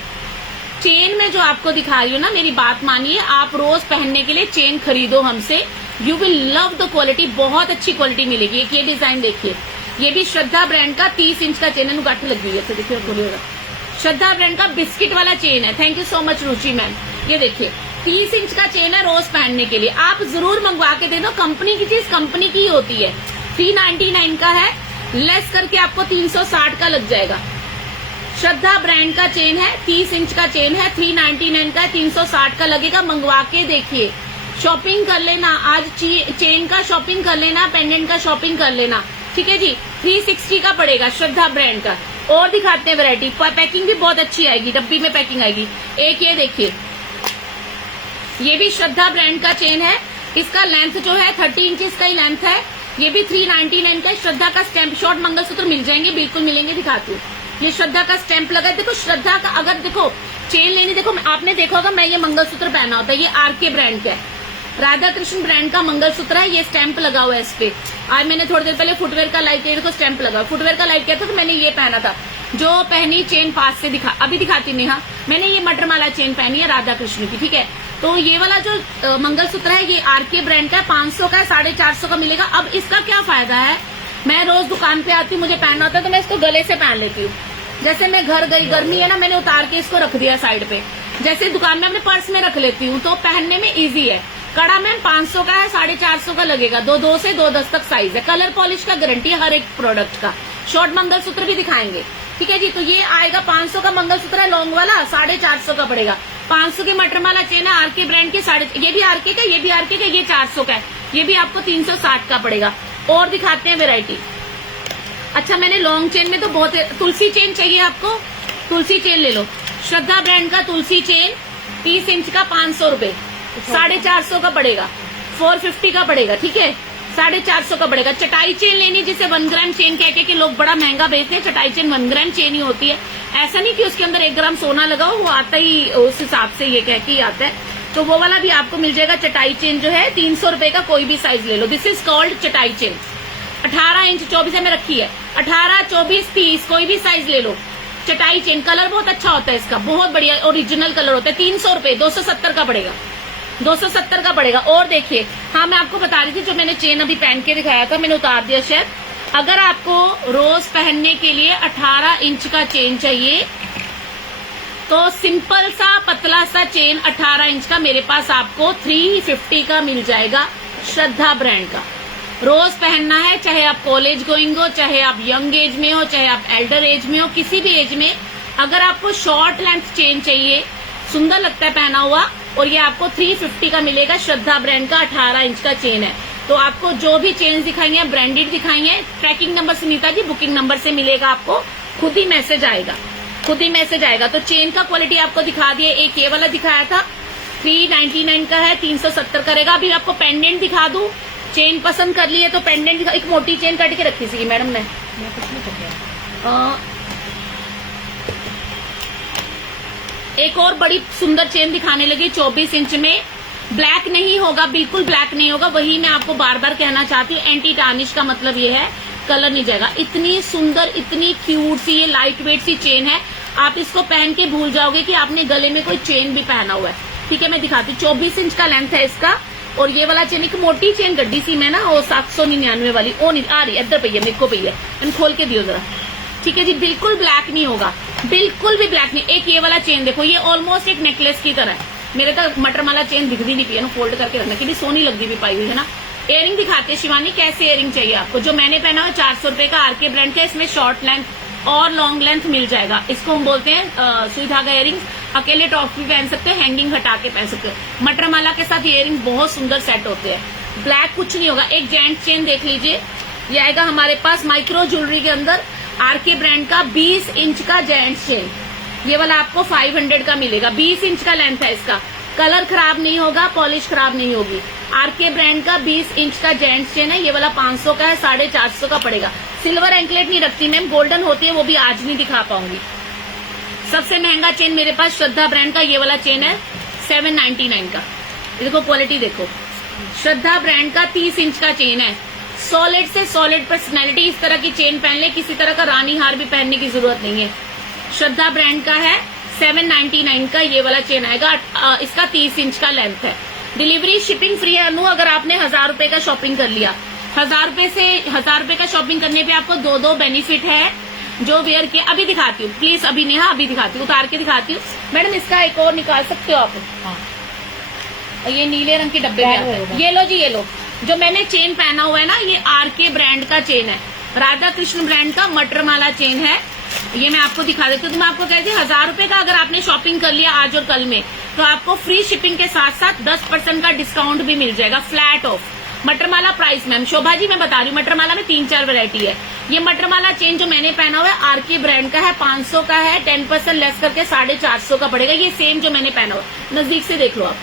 चेन में जो आपको दिखा रही हूँ ना, मेरी बात मानिए, आप रोज पहनने के लिए चेन खरीदो हमसे, you will love the quality, बहुत अच्छी क्वालिटी मिलेगी। एक ये डिजाइन देखिए, ये भी श्रद्धा ब्रांड का 30 इंच का चेन है, गाठी लगी है, देखिए खोलिएगा। श्रद्धा ब्रांड का बिस्किट वाला चेन है। Thank you so much Ruchi ma'am. ये देखिए 30 इंच का चेन है, रोज पहनने के लिए आप जरूर मंगवा के दे दो। कंपनी की चीज कंपनी की होती है। 399 का है, लेस करके आपको 360 का लग जाएगा। श्रद्धा ब्रांड का चेन है, 30 इंच का चेन है, 399 का है, 360 का लगेगा। मंगवा के देखिए, शॉपिंग कर लेना आज, चेन का शॉपिंग कर लेना, पेंडेंट का शॉपिंग कर लेना, ठीक है जी। 360 का पड़ेगा श्रद्धा ब्रांड का। और दिखाते हैं वैरायटी, पैकिंग भी बहुत अच्छी आएगी, डब्बी में पैकिंग आएगी। एक ये देखिए, ये भी श्रद्धा ब्रांड का चेन है, इसका लेंथ जो है 30 इंचेस का ही लेंथ है। ये भी 399 का। श्रद्धा का स्टैंप शॉर्ट मंगलसूत्र मिल जाएंगे, बिल्कुल मिलेंगे, दिखाती हूँ। ये श्रद्धा का स्टैंप लगा है, देखो श्रद्धा का। अगर देखो चेन लेनी, देखो आपने देखा होगा मैं ये मंगलसूत्र पहना होता है, ये आरके ब्रांड का है, राधा कृष्ण ब्रांड का मंगलसूत्र है। ये स्टैंप लगा हुआ है इस पे। आज मैंने थोड़ी देर पहले फुटवेयर का लाइव किया, देखो स्टैंप लगा। फुटवेयर का लाइव किया था तो मैंने ये पहना था, जो पहनी चेन पास से दिखा, अभी दिखाती नेहा। मैंने ये मटर माला चेन पहनी है राधा कृष्ण की, ठीक है। तो ये वाला जो मंगलसूत्र है, ये आरके ब्रांड का है, 500 का है, 450 का मिलेगा। अब इसका क्या फायदा है, मैं रोज दुकान पे आती हूँ, मुझे पहनना होता है तो मैं इसको गले से पहन लेती हूँ। जैसे मैं घर गई, गर्मी है ना, मैंने उतार के इसको रख दिया साइड पे। जैसे दुकान में अपने पर्स में रख लेती हूँ तो पहनने में इजी है। कड़ा मैम 500 का है, 450 का लगेगा। 2 से 2.10 तक साइज है। कलर पॉलिश का गारंटी है हर एक प्रोडक्ट का। शॉर्ट मंगलसूत्र भी दिखाएंगे, ठीक है जी। तो ये आएगा 500 का मंगलसूत्र है लॉन्ग वाला, 450 का पड़ेगा। 500 की मटरमाला चेन है आरके ब्रांड के, ये भी आरके का, ये भी आरके का, ये 400 का है। ये भी आपको 360 का पड़ेगा। और दिखाते हैं वेरायटी। अच्छा, मैंने लॉन्ग चेन में तो बहुत, तुलसी चेन चाहिए आपको, तुलसी चेन ले लो। श्रद्धा ब्रांड का तुलसी चेन 30 इंच का 500 रुपए, 450 का पड़ेगा, 450 का पड़ेगा, ठीक है, 450 का पड़ेगा। चटाई चेन लेनी जिसे 1 ग्राम चेन कह के लोग बड़ा महंगा बेचते हैं। चटाई चेन 1 ग्राम चेन ही होती है। ऐसा नहीं कि उसके अंदर 1 ग्राम सोना लगाओ, वो आता ही उस हिसाब से ये कह के आता है। तो वो वाला भी आपको मिल जाएगा। चटाई चेन जो है 300 रुपए का, कोई भी साइज ले लो। दिस इज कॉल्ड चटाई चेन। 18 इंच 24 में रखी है, 18, 24, 30 कोई भी साइज ले लो। चटाई चेन, कलर बहुत अच्छा होता है इसका, बहुत बढ़िया ओरिजिनल कलर होता है। 300 रुपए, 270 का पड़ेगा, 270 का पड़ेगा। और देखिए, हाँ मैं आपको बता रही थी, जो मैंने चेन अभी पहन के दिखाया था, मैंने उतार दिया शायद। अगर आपको रोज पहनने के लिए 18 इंच का चेन चाहिए तो सिंपल सा पतला सा चेन 18 इंच का मेरे पास आपको 350 का मिल जाएगा, श्रद्धा ब्रांड का। रोज पहनना है, चाहे आप कॉलेज गोइंग हो, चाहे आप यंग एज में हो, चाहे आप एल्डर एज में हो, किसी भी एज में अगर आपको शॉर्ट लेंथ चेन चाहिए, सुंदर लगता है पहना हुआ, और ये आपको 350 का मिलेगा। श्रद्धा ब्रांड का 18 इंच का चेन है। तो आपको जो भी चेन दिखाई है ब्रांडेड दिखाई है। Tracking number Sunita ji booking number से मिलेगा, आपको खुद ही मैसेज आएगा, खुद ही मैसेज आएगा। तो चेन का क्वालिटी आपको दिखा दिया। एक ये वाला दिखाया था 399 का है, 370 करेगा। अभी आपको पेंडेंट दिखा दूं, चेन पसंद कर ली है तो पेंडेंट दिखा। एक मोटी चेन कट के रखी थी मैडम ने, एक और बड़ी सुंदर चेन दिखाने लगी 24 इंच में। ब्लैक नहीं होगा, बिल्कुल ब्लैक नहीं होगा, वही मैं आपको बार बार कहना चाहती हूँ। एंटी टार्निश का मतलब ये है कलर नहीं जाएगा। इतनी सुंदर, इतनी क्यूट सी, ये लाइट वेट सी चेन है। आप इसको पहन के भूल जाओगे कि आपने गले में कोई चेन भी पहना हुआ है, ठीक है। मैं दिखाती हूँ, 24 इंच का लेंथ है इसका। और ये वाला चेन, एक मोटी चेन गड्डी सी में ना, वो 799 वाली, वो नहीं आ रही, इधर पे मेरे को पे है, मैंने खोल के दियो जरा, ठीक है जी। बिल्कुल ब्लैक नहीं होगा, बिल्कुल भी ब्लैक नहीं। एक ये वाला चेन देखो, ये ऑलमोस्ट एक नेकलेस की तरह है। मेरे तो मटरमाला चेन दिखती नहीं पी है ना, फोल्ड करके रखना, कि सोनी लगती भी पाई हुई है ना। इयरिंग दिखाते हैं शिवानी, कैसे इयरिंग चाहिए आपको। जो मैंने पहना है 400 रुपए का, आरके ब्रांड का। इसमें शॉर्ट लेंथ और लॉन्ग लेंथ मिल जाएगा। इसको हम बोलते हैं सुई धागा इयरिंग। अकेले टॉप भी पहन सकते हो, हैंगिंग हटा के पहन सकते हो। मटरमाला के साथ इयरिंग बहुत सुंदर सेट होते हैं। ब्लैक कुछ नहीं होगा। एक जेंट्स चेन देख लीजिए, ये आएगा हमारे पास माइक्रो ज्वेलरी के अंदर, आरके ब्रांड का 20 इंच का जेंट्स चेन। ये वाला आपको 500 का मिलेगा। 20 इंच का लेंथ है इसका, कलर खराब नहीं होगा, पॉलिश खराब नहीं होगी। आरके ब्रांड का 20 इंच का जेंट्स चेन है। ये वाला 500 का है, 450 का पड़ेगा। सिल्वर एंकलेट नहीं रखती मैम, गोल्डन होती है, वो भी आज नहीं दिखा पाऊंगी। सबसे महंगा चेन मेरे पास श्रद्धा ब्रांड का ये वाला चेन है, 799 का। देखो क्वालिटी देखो, श्रद्धा ब्रांड का 30 इंच का चेन है। सॉलिड से सॉलिड पर्सनैलिटी, इस तरह की चेन पहन ले, किसी तरह का रानी हार भी पहनने की जरूरत नहीं है। श्रद्धा ब्रांड का है, 799 का ये वाला चेन आएगा। इसका 30 इंच का लेंथ है। डिलीवरी शिपिंग फ्री है अनु, अगर आपने 1000 रुपए का शॉपिंग कर लिया। 1000 रुपए का शॉपिंग करने पे आपको दो बेनिफिट है जो वेयर के। अभी दिखाती हूँ प्लीज, अभी नेहा अभी दिखाती हूँ, उतार के दिखाती हूँ मैडम। इसका एक और निकाल सकते हो आप। हाँ। ये नीले रंग के डब्बे में आता है। ये लो जी, ये लो। जो मैंने चेन पहना हुआ है ना, ये आरके ब्रांड का चेन है। राधा कृष्ण ब्रांड का मटरमाला चेन है। ये मैं आपको दिखा देती हूँ। तो मैं आपको कहती हूँ 1000 रुपए का अगर आपने शॉपिंग कर लिया आज और कल में, तो आपको फ्री शिपिंग के साथ साथ 10% का डिस्काउंट भी मिल जाएगा, flat of. मटरमाला price ma'am, Shobha ji मैं बता रही हूँ, मटरमाला में 3-4 वैरायटी है। ये मटरमाला चेन जो मैंने पहना हुआ है आरके ब्रांड का है, 500 का है, 10% लेस करके 450 का पड़ेगा। ये सेम जो मैंने पहना हुआ, नजदीक से देख लो आप।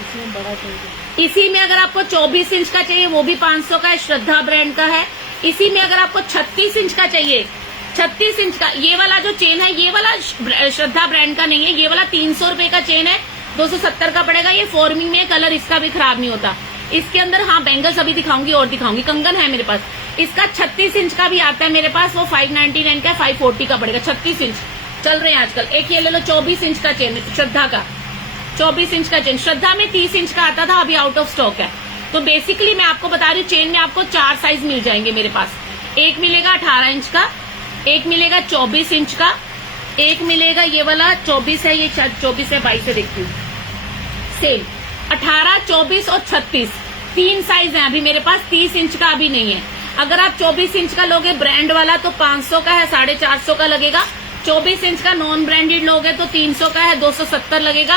इसमें बड़ा चाहिए, इसी में अगर आपको 24 इंच का चाहिए वो भी 500 का है, श्रद्धा ब्रांड का है। इसी में अगर आपको 36 इंच का चाहिए, 36 इंच का ये वाला जो चेन है, ये वाला श्रद्धा ब्रांड का नहीं है, ये वाला 300 रुपए का चेन है, 270 का पड़ेगा। ये फॉर्मिंग में, कलर इसका भी खराब नहीं होता। इसके अंदर हाँ बैंगल्स अभी दिखाऊंगी और दिखाऊंगी, कंगन है मेरे पास। इसका 36 इंच का भी आता है मेरे पास, वो 599 का, 540 का पड़ेगा। 36 इंच चल रहे हैं आजकल। एक ये ले लो 24 इंच का चेन श्रद्धा का, 24 इंच का चेन। श्रद्धा में 30 इंच का आता था, अभी आउट ऑफ स्टॉक है। तो बेसिकली मैं आपको बता रही हूँ, चेन में आपको 4 साइज मिल जाएंगे मेरे पास। एक मिलेगा 18 इंच का, एक मिलेगा 24 इंच का, एक मिलेगा ये वाला 24 है, ये 24 है, 22 है, देखती हूँ सेल। 18, 24 और 36 तीन साइज है अभी मेरे पास, 30 इंच का अभी नहीं है। अगर आप 24 इंच का लोगे ब्रांड वाला तो 500 का है, 450 का लगेगा। 24 इंच का नॉन ब्रांडेड लोगे तो 300 का है, 270 लगेगा।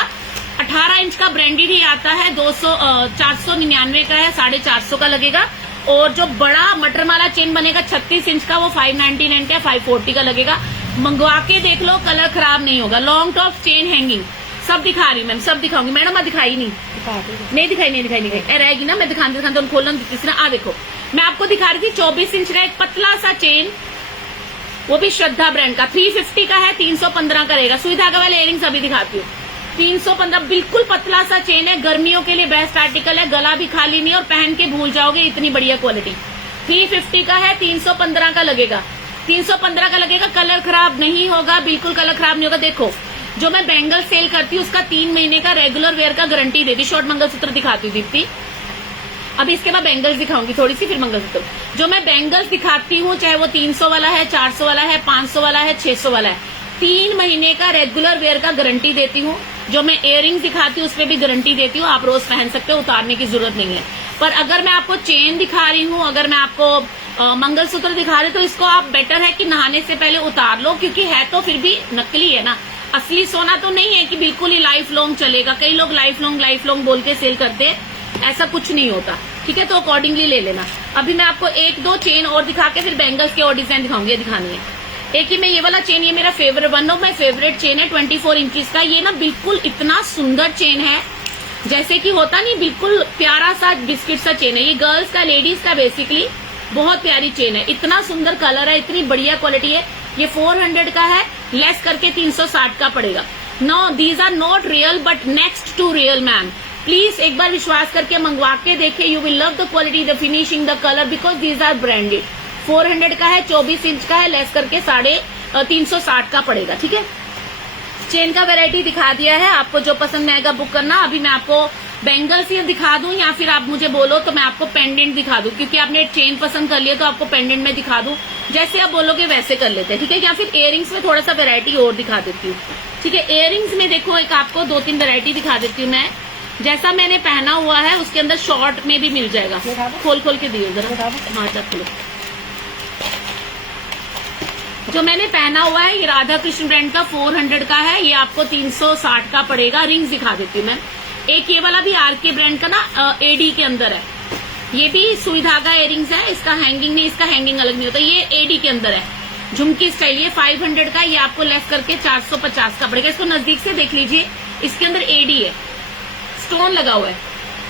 18 इंच का ब्रांडेड ही आता है, 499 का है, 450 का लगेगा। और जो बड़ा मटर माला चेन बनेगा 36 इंच का, वो 599 का, 540 का लगेगा। मंगवा के देख लो, कलर खराब नहीं होगा। लॉन्ग टॉप चेन हैंगिंग सब दिखा रही हूँ मैम, सब दिखाऊंगी मैडम। मैं दिखाई नहीं दिखाई रहेगी ना, मैं दिखाते खोलना तीसरा। आ देखो, मैं आपको दिखा रही थी 24 इंच का एक पतला सा चेन, वो भी श्रद्धा ब्रांड का, 350 का है, 315 का रहेगा। सुई धागा वाले इयरिंग्स अभी दिखाती हूँ, 315, बिल्कुल पतला सा चेन है, गर्मियों के लिए बेस्ट आर्टिकल है, गला भी खाली नहीं और पहन के भूल जाओगे, इतनी बढ़िया क्वालिटी। 350 का है, 315 का लगेगा, 315 का लगेगा। कलर खराब नहीं होगा, बिल्कुल कलर खराब नहीं होगा। देखो, जो मैं बैंगल सेल करती हूँ उसका 3 महीने का रेगुलर वेयर का गारंटी देती। शॉर्ट मंगलसूत्र दिखाती हूँ दीप्ति, अभी इसके बाद बैंगल्स दिखाऊंगी थोड़ी सी, फिर मंगलसूत्र। जो मैं बैंगल्स दिखाती हूँ, चाहे वो 300 वाला है, 400 वाला है, 500 वाला है, 600 वाला है, 3 महीने का रेगुलर वेयर का गारंटी देती हूँ। जो मैं इयरिंग्स दिखाती हूँ उसपे भी गारंटी देती हूँ, आप रोज पहन सकते हो, उतारने की जरूरत नहीं है। पर अगर मैं आपको चेन दिखा रही हूँ, अगर मैं आपको मंगलसूत्र दिखा रही हूँ, तो इसको आप बेटर है कि नहाने से पहले उतार लो, क्योंकि है तो फिर भी नकली है ना, असली सोना तो नहीं है कि बिल्कुल ही लाइफ लॉन्ग चलेगा। कई लोग लाइफ लॉन्ग बोल के सेल करते हैं, ऐसा कुछ नहीं होता, ठीक है। तो अकॉर्डिंगली ले लेना। अभी मैं आपको 1-2 चेन और दिखा के फिर बैंगल्स के और डिजाइन दिखाऊंगी, दिखानी है। एक ही में ये वाला चेन, ये मेरा favourite, one of my favourite chain है, 24 इंचेस का। ये ना बिल्कुल इतना सुंदर चेन है, जैसे कि होता नहीं, बिल्कुल प्यारा सा बिस्किट सा चेन है। ये गर्ल्स का, लेडीज का, बेसिकली बहुत प्यारी चेन है। इतना सुंदर कलर है, इतनी बढ़िया क्वालिटी है। ये 400 का है, लेस करके 360 का पड़ेगा। No, these are not real but next to real ma'am. Please एक बार विश्वास करके मंगवा के देखिए, you will love the quality, the finishing, the colour, because these are branded. 400 का है, 24 इंच का है, लेस करके 360 का पड़ेगा, ठीक है। चेन का वैरायटी दिखा दिया है, आपको जो पसंद आएगा बुक करना। अभी मैं आपको बैंगल्स ये दिखा दूं, या फिर आप मुझे बोलो तो मैं आपको पेंडेंट दिखा दूं, क्योंकि आपने चेन पसंद कर लिया तो आपको पेंडेंट में दिखा दूं, जैसे आप बोलोगे वैसे कर लेते हैं, ठीक है। या फिर इयरिंग्स में थोड़ा सा वैरायटी और दिखा देती हूँ, ठीक है। इयरिंग्स में देखो, एक आपको 2-3 वैरायटी दिखा देती हूँ मैं। जैसा मैंने पहना हुआ है उसके अंदर शॉर्ट में भी मिल जाएगा। खोल के दिए जरा, हाँ खोलो। जो मैंने पहना हुआ है ये राधा कृष्ण ब्रांड का 400 का है, ये आपको 360 का पड़ेगा। रिंग्स दिखा देती हूँ मैं। एक ये वाला भी आरके ब्रांड का ना, एडी के अंदर है, ये भी सुई धागा इयरिंग्स है, इसका हैंगिंग नहीं, इसका हैंगिंग अलग नहीं होता, ये एडी के अंदर है, झुमकी स्टाइल। ये 500 का, ये आपको लेस करके 450 का पड़ेगा। इसको नजदीक से देख लीजिए, इसके अंदर एडी है, स्टोन लगा हुआ है,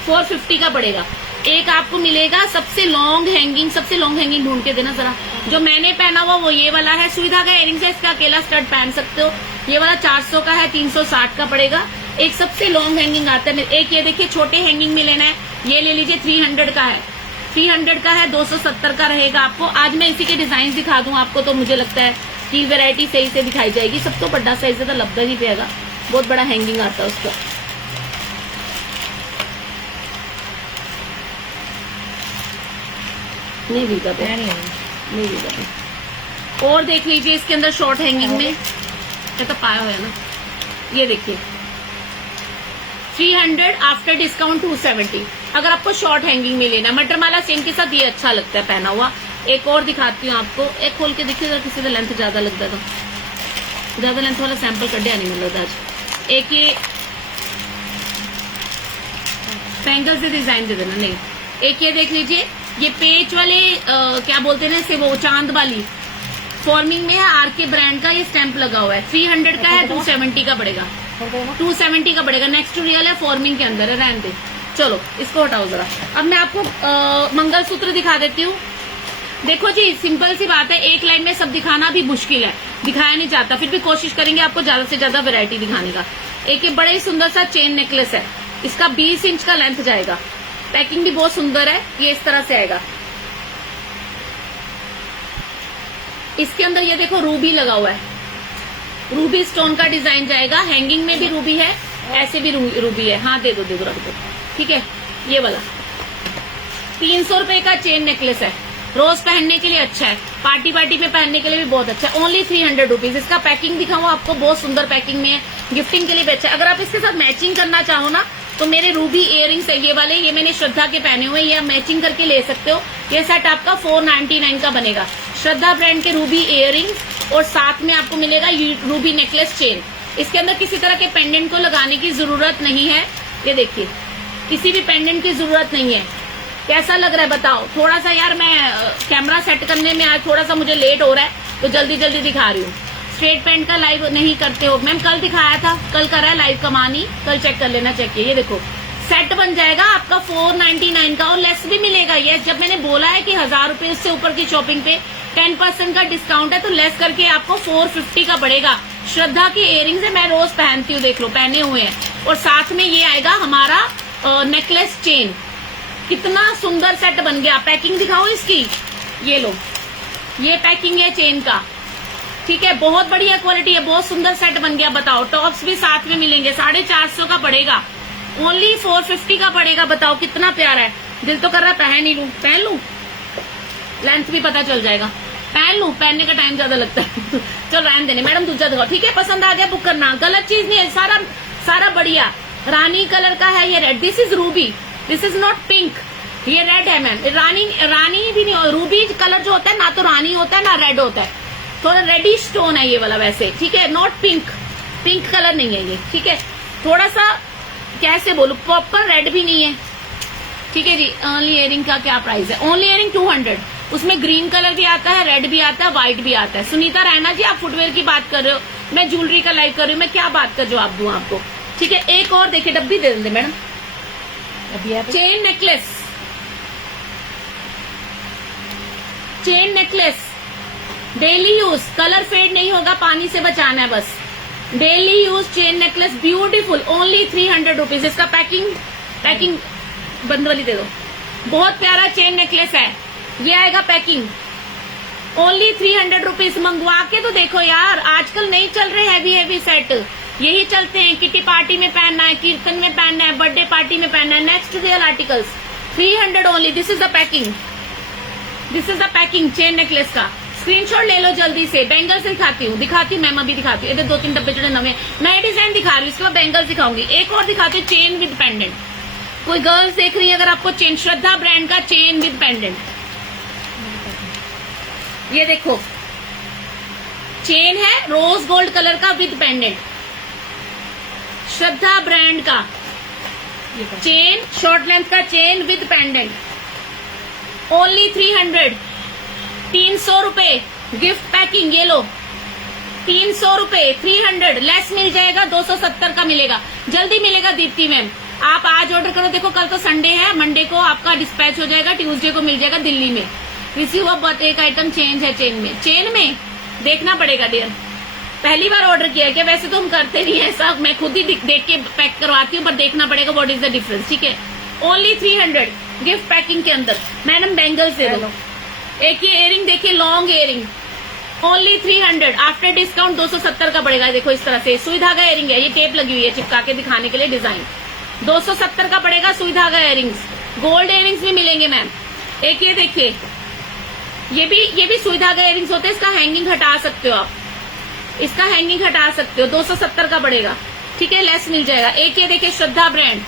450 का पड़ेगा। एक आपको मिलेगा सबसे लॉन्ग हैंगिंग ढूंढ के देना जरा। जो मैंने पहना हुआ वो ये वाला है, सुई धागा इयरिंग्स है, इसका अकेला स्टड पहन सकते हो। ये वाला 400 का है, 360 का पड़ेगा। एक सबसे लॉन्ग हैंगिंग आता है, एक ये देखिए छोटे हैंगिंग में लेना है, ये ले लीजिए, 300 का है, 300 का है, 270 का रहेगा आपको। आज मैं इसी के डिजाइन दिखा दूं आपको, तो मुझे लगता है कि वैरायटी सही से दिखाई जाएगी। सब तो बड़ा साइज है तो लगता नहीं पेगा, बहुत बड़ा हैंगिंग आता है उसका। नहीं भीगा पे, नहीं भीगा पे। और देख लीजिए इसके अंदर शॉर्ट हैंगिंग में, ये तो पाया हुआ है ना, ये देखिए 300 आफ्टर डिस्काउंट 270। अगर आपको शॉर्ट हैंगिंग में लेना, मटर माला चेन के साथ ये अच्छा लगता है पहना हुआ। एक और दिखाती हूँ आपको, एक खोल के देखिए, किसी का लेंथ ज्यादा लगता है तो ज्यादा लेंथ वाला सैंपल कड्ढिया नहीं मिल रहा आज। एक ये बैंगल से डिजाइन दे देना, नहीं। एक ये देख लीजिए, ये पेच वाले क्या बोलते हैं ना, वो चांद वाली फॉर्मिंग में है, आरके ब्रांड का ये स्टैंप लगा हुआ है। 300 का है, 270 का पड़ेगा, 270 का पड़ेगा। नेक्स्ट रियल है, फॉर्मिंग के अंदर है, रहने दे। चलो इसको हटाओ जरा। अब मैं आपको मंगलसूत्र दिखा देती हूँ। देखो जी, सिंपल सी बात है, एक लाइन में सब दिखाना भी मुश्किल है, दिखाया नहीं जाता, फिर भी कोशिश करेंगे आपको ज्यादा से ज्यादा वैरायटी दिखाने का। एक ये बड़े ही सुंदर सा चेन नेकलेस है, इसका 20 इंच का लेंथ जाएगा, पैकिंग भी बहुत सुंदर है, ये इस तरह से आएगा। इसके अंदर ये देखो रूबी लगा हुआ है, रूबी स्टोन का डिजाइन जाएगा, हैंगिंग में भी रूबी है, ऐसे भी रूबी है। हाँ दे दो रख दो, ठीक है। ये वाला 300 रुपए का चेन नेकलेस है, रोज पहनने के लिए अच्छा है, पार्टी पार्टी में पहनने के लिए भी बहुत अच्छा है। Only 300 rupees. इसका पैकिंग दिखाऊं आपको, बहुत सुंदर पैकिंग में है, गिफ्टिंग के लिए भी अच्छा है। अगर आप इसके साथ मैचिंग करना चाहो ना तो मेरे रूबी इयररिंग्स है ये वाले, ये मैंने श्रद्धा के पहने हुए, ये आप मैचिंग करके ले सकते हो। ये सेट आपका 499 का बनेगा। श्रद्धा ब्रांड के रूबी इयररिंग्स और साथ में आपको मिलेगा रूबी नेकलेस चेन। इसके अंदर किसी तरह के पेंडेंट को लगाने की जरूरत नहीं है। ये देखिए, किसी भी पेंडेंट की जरूरत नहीं है। कैसा लग रहा है बताओ? थोड़ा सा यार मैं कैमरा सेट करने में आज थोड़ा सा मुझे लेट हो रहा है, तो जल्दी जल्दी दिखा रही हूँ। स्ट्रेट पैंट का लाइव नहीं करते हो मैम? कल दिखाया था, कल करा है लाइव कमानी, कल चेक कर लेना, चेक किए। ये देखो सेट बन जाएगा आपका 499 का और लेस भी मिलेगा। ये जब मैंने बोला है कि 1000 रुपए से ऊपर की शॉपिंग पे 10% का डिस्काउंट है, तो लेस करके आपको 450 का पड़ेगा। श्रद्धा की इयररिंग्स है, मैं रोज पहनती हूँ, देख लो पहने हुए हैं। और साथ में ये आएगा हमारा नेकलेस चेन। कितना सुंदर सेट बन गया। पैकिंग दिखाओ इसकी, ये लो, ये पैकिंग है चेन का, ठीक है, बहुत बढ़िया क्वालिटी है, बहुत सुंदर सेट बन गया। बताओ टॉप्स भी साथ में मिलेंगे, 450 का पड़ेगा, ओनली 450 का पड़ेगा। बताओ कितना प्यारा है। दिल तो कर रहा है पहन ही लूं, पहन लूं, लेंथ भी पता चल जाएगा, पहन लूं, पहनने का टाइम ज्यादा लगता है। चल रहने देने मैडम, दूसरा दिखाओ, ठीक है। पसंद आ गया बुक करना, गलत चीज नहीं है, सारा बढ़िया। रानी कलर का है ये red, this is Ruby, this is not pink, ये रेड है मैम। रानी भी नहीं, रूबी कलर जो होता है ना तो रानी होता है ना रेड होता है, थोड़ा रेडिश टोन है ये वाला वैसे, ठीक है, नॉट पिंक, पिंक कलर नहीं है ये, ठीक है। थोड़ा सा कैसे बोलूं, प्रॉपर रेड भी नहीं है, ठीक है जी। ओनली इयरिंग का क्या प्राइस है? ओनली इयरिंग 200, उसमें ग्रीन कलर भी आता है, रेड भी आता है, व्हाइट भी आता है। सुनीता रैना जी, आप फुटवेयर की बात कर रहे हो, मैं ज्वेलरी का लाइव कर रही हूँ, मैं क्या बात कर जवाब दूं आपको, ठीक है। एक और देखिए, डब्बी दे देंगे madam, chain necklace, chain necklace daily use, colour fade नहीं होगा, पानी से बचाना है बस। Daily use chain necklace, beautiful, only 300 rupees. इसका पैकिंग बंद वाली दे दो, बहुत प्यारा चेन नेकलेस है, ये आएगा पैकिंग, ओनली 300 रुपीज। मंगवा के तो देखो यार, आजकल नहीं चल रहे हैवी सेट, यही चलते हैं। किटी पार्टी में पहनना है, कीर्तन में पहनना है, बर्थडे पार्टी में पहनना है। Next real articles 300 only. This is the packing, this is the packing chain necklace का। स्क्रीनशॉट ले लो जल्दी से। बैंगल्स दिखाती हूँ मैम, अभी दिखाती हूँ। इधर 2-3 डब्बे जुड़े नए डिजाइन दिखा रही हूँ, इसके बाद बैंगल्स दिखाऊंगी। एक और दिखाती हूँ, चेन विद पेंडेंट। कोई गर्ल्स देख रही है अगर आपको चेन, श्रद्धा ब्रांड का चेन विद पेंडेंट, ये देखो चेन है रोज गोल्ड कलर का विद पेंडेंट, श्रद्धा ब्रांड का चेन, शॉर्ट लेंथ का चेन विद पेंडेंट, ओनली 300, 300 रुपए गिफ्ट पैकिंग। ये लो 300 रुपए, 300 लेस मिल जाएगा, 270 का मिलेगा, जल्दी मिलेगा दीप्ति मैम। आप आज ऑर्डर करो, देखो कल तो संडे है, मंडे को आपका डिस्पैच हो जाएगा, ट्यूसडे को मिल जाएगा दिल्ली में। रिसीव अब एक आइटम चेंज है चेन में देखना पड़ेगा डियर, पहली बार ऑर्डर किया है क्या? वैसे तो हम करते नहीं है ऐसा, मैं खुद ही देख के पैक करवाती हूँ, पर देखना पड़ेगा व्हाट इज द डिफरेंस, ठीक है। ओनली 300 गिफ्ट पैकिंग के अंदर। मैडम बैंगल्स दे दो, एक ये इयरिंग देखिए, long earring, only 300, after discount 270 का पड़ेगा। देखो इस तरह से सुई धागा इयरिंग है, ये टेप लगी हुई है चिपका के दिखाने के लिए डिजाइन, 270 का पड़ेगा। सुई धागा इयरिंग्स, गोल्ड इयरिंग्स भी मिलेंगे मैम। एक ये देखिए, ये भी सुई धागा इयरिंग्स होते हैं, इसका हैंगिंग हटा सकते हो आप, इसका हैंगिंग हटा सकते हो, 270 का पड़ेगा, ठीक है, लेस मिल जाएगा। एक ये देखिए श्रद्धा ब्रांड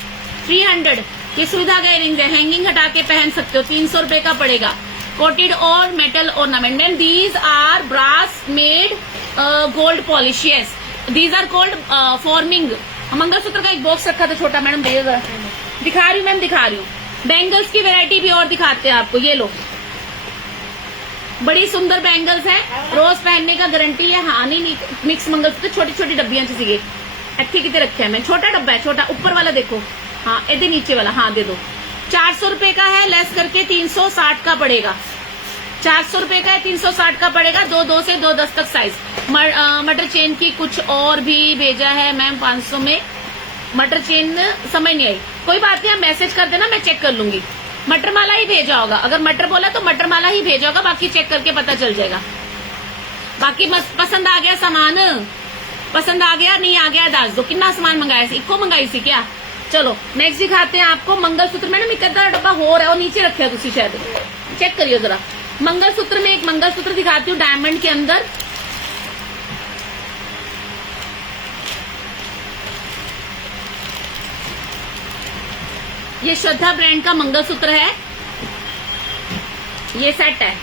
300, ये सुई धागा इयरिंग्स है, हैंगिंग हटा के पहन सकते हो, 300 रुपए का पड़ेगा। कोटेड और metal ornament ma'am, these are brass made gold polish, yes these are cold forming. Mangalsutra का एक बॉक्स रखा था छोटा, मैडम दिखा रही हूँ मैम, दिखा रही हूँ। बैंगल्स की वैरायटी भी और दिखाते हैं आपको, ये लो बड़ी सुंदर बैंगल्स हैं, रोज पहनने का गारंटी है। हाँ नहीं मिक्स मंगलसूत्र, छोटी छोटी डब्बियां चाहिए, अच्छी कितने रखे हैं मैं, छोटा डब्बा है, छोटा ऊपर वाला देखो, हाँ इधर नीचे वाला, हाँ दे दो। 400 रुपए का है, लेस करके 360 का पड़ेगा, 400 रुपए का है, 360 का पड़ेगा। 2 से 2-10 तक साइज। मटर चेन की कुछ और भी भेजा है मैम 500 में, मटर चेन समझ नहीं आई, कोई बात नहीं, आप मैसेज कर देना, मैं चेक कर लूंगी। मटर माला ही भेजा होगा, अगर मटर बोला तो मटर माला ही भेजा होगा, बाकी चेक करके पता चल जाएगा। बाकी पसंद आ गया सामान, पसंद आ गया नहीं आ गया दस दो। कितना सामान मंगाया सी, इको मंगाई सी क्या? चलो नेक्स्ट दिखाते हैं आपको मंगलसूत्र। मैडम एक डब्बा हो रहा है और नीचे रखे तुसी शायद, चेक करियो जरा। मंगलसूत्र में एक मंगलसूत्र दिखाती हूँ डायमंड के अंदर। ये श्रद्धा ब्रांड का मंगलसूत्र है, ये सेट है,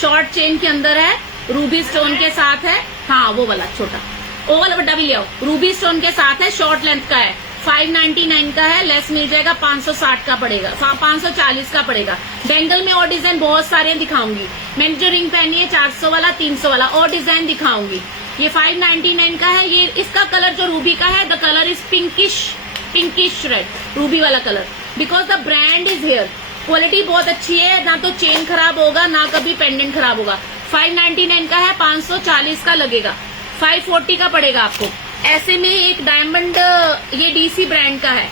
शॉर्ट चेन के अंदर है, रूबी स्टोन के साथ है। हाँ वो वाला छोटा, वो वाला बड़ा भी ले आओ, रूबी स्टोन के साथ है, शॉर्ट लेंथ का है, 599 का है, लेस मिल जाएगा 560 का पड़ेगा, 540 का पड़ेगा। बैंगल में और डिजाइन बहुत सारे दिखाऊंगी। मैंने जो रिंग पहनी है 400 वाला, 300 वाला, और डिजाइन दिखाऊंगी। ये 599 का है। ये इसका कलर जो रूबी का है, the colour is pinkish red, ruby वाला colour, because the brand is here. Quality बहुत अच्छी है, ना तो चेन खराब होगा ना कभी पेंडेंट खराब होगा। 599 का है, 540 का लगेगा, 540 का पड़ेगा आपको। ऐसे में एक डायमंड, ये डीसी ब्रांड का है,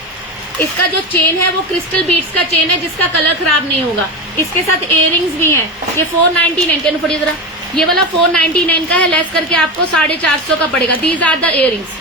इसका जो चेन है वो क्रिस्टल बीट्स का चेन है, जिसका कलर खराब नहीं होगा। इसके साथ इयररिंग्स भी हैं। ये 499 का, पड़ी जरा, ये वाला 499 का है, लेस करके आपको 450 का पड़ेगा। These are the earrings,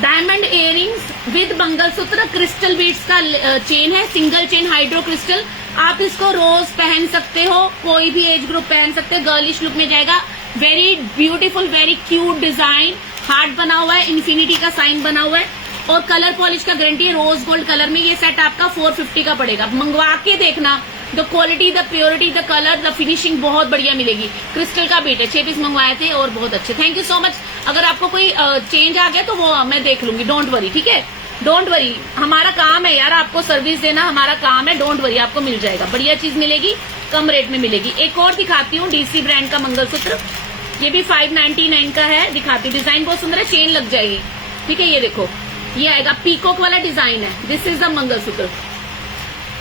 diamond earrings with mangalsutra, crystal beads का चेन है, सिंगल चेन हाइड्रो क्रिस्टल। आप इसको रोज पहन सकते हो, कोई भी एज ग्रुप पहन सकते हो, गर्लिश लुक में जाएगा। Very beautiful, very cute design, heart बना हुआ है, इन्फिनिटी का साइन बना हुआ है, और कलर पॉलिश का गारंटी है, रोज गोल्ड कलर में। ये सेट आपका 450 का पड़ेगा। मंगवा के देखना, the quality, the purity, the colour, the finishing बहुत बढ़िया मिलेगी। क्रिस्टल का बीट है, 6 पीस मंगवाए थे और बहुत अच्छे। Thank you so much. अगर आपको कोई चेंज आ गया तो वो मैं देख लूंगी, डोंट वरी, ठीक है, डोंट वरी। हमारा काम है यार आपको सर्विस देना, हमारा काम है, डोंट वरी, आपको मिल जाएगा, बढ़िया चीज मिलेगी, कम रेट में मिलेगी। एक और दिखाती हूँ, डीसी ब्रांड का मंगलसूत्र, ये भी 599 का है, दिखाती हूँ। डिजाइन बहुत सुंदर है, चेन लग जाएगी, ठीक है। ये देखो, ये आएगा, पीकॉक वाला डिजाइन है, दिस इज द मंगलसूत्र,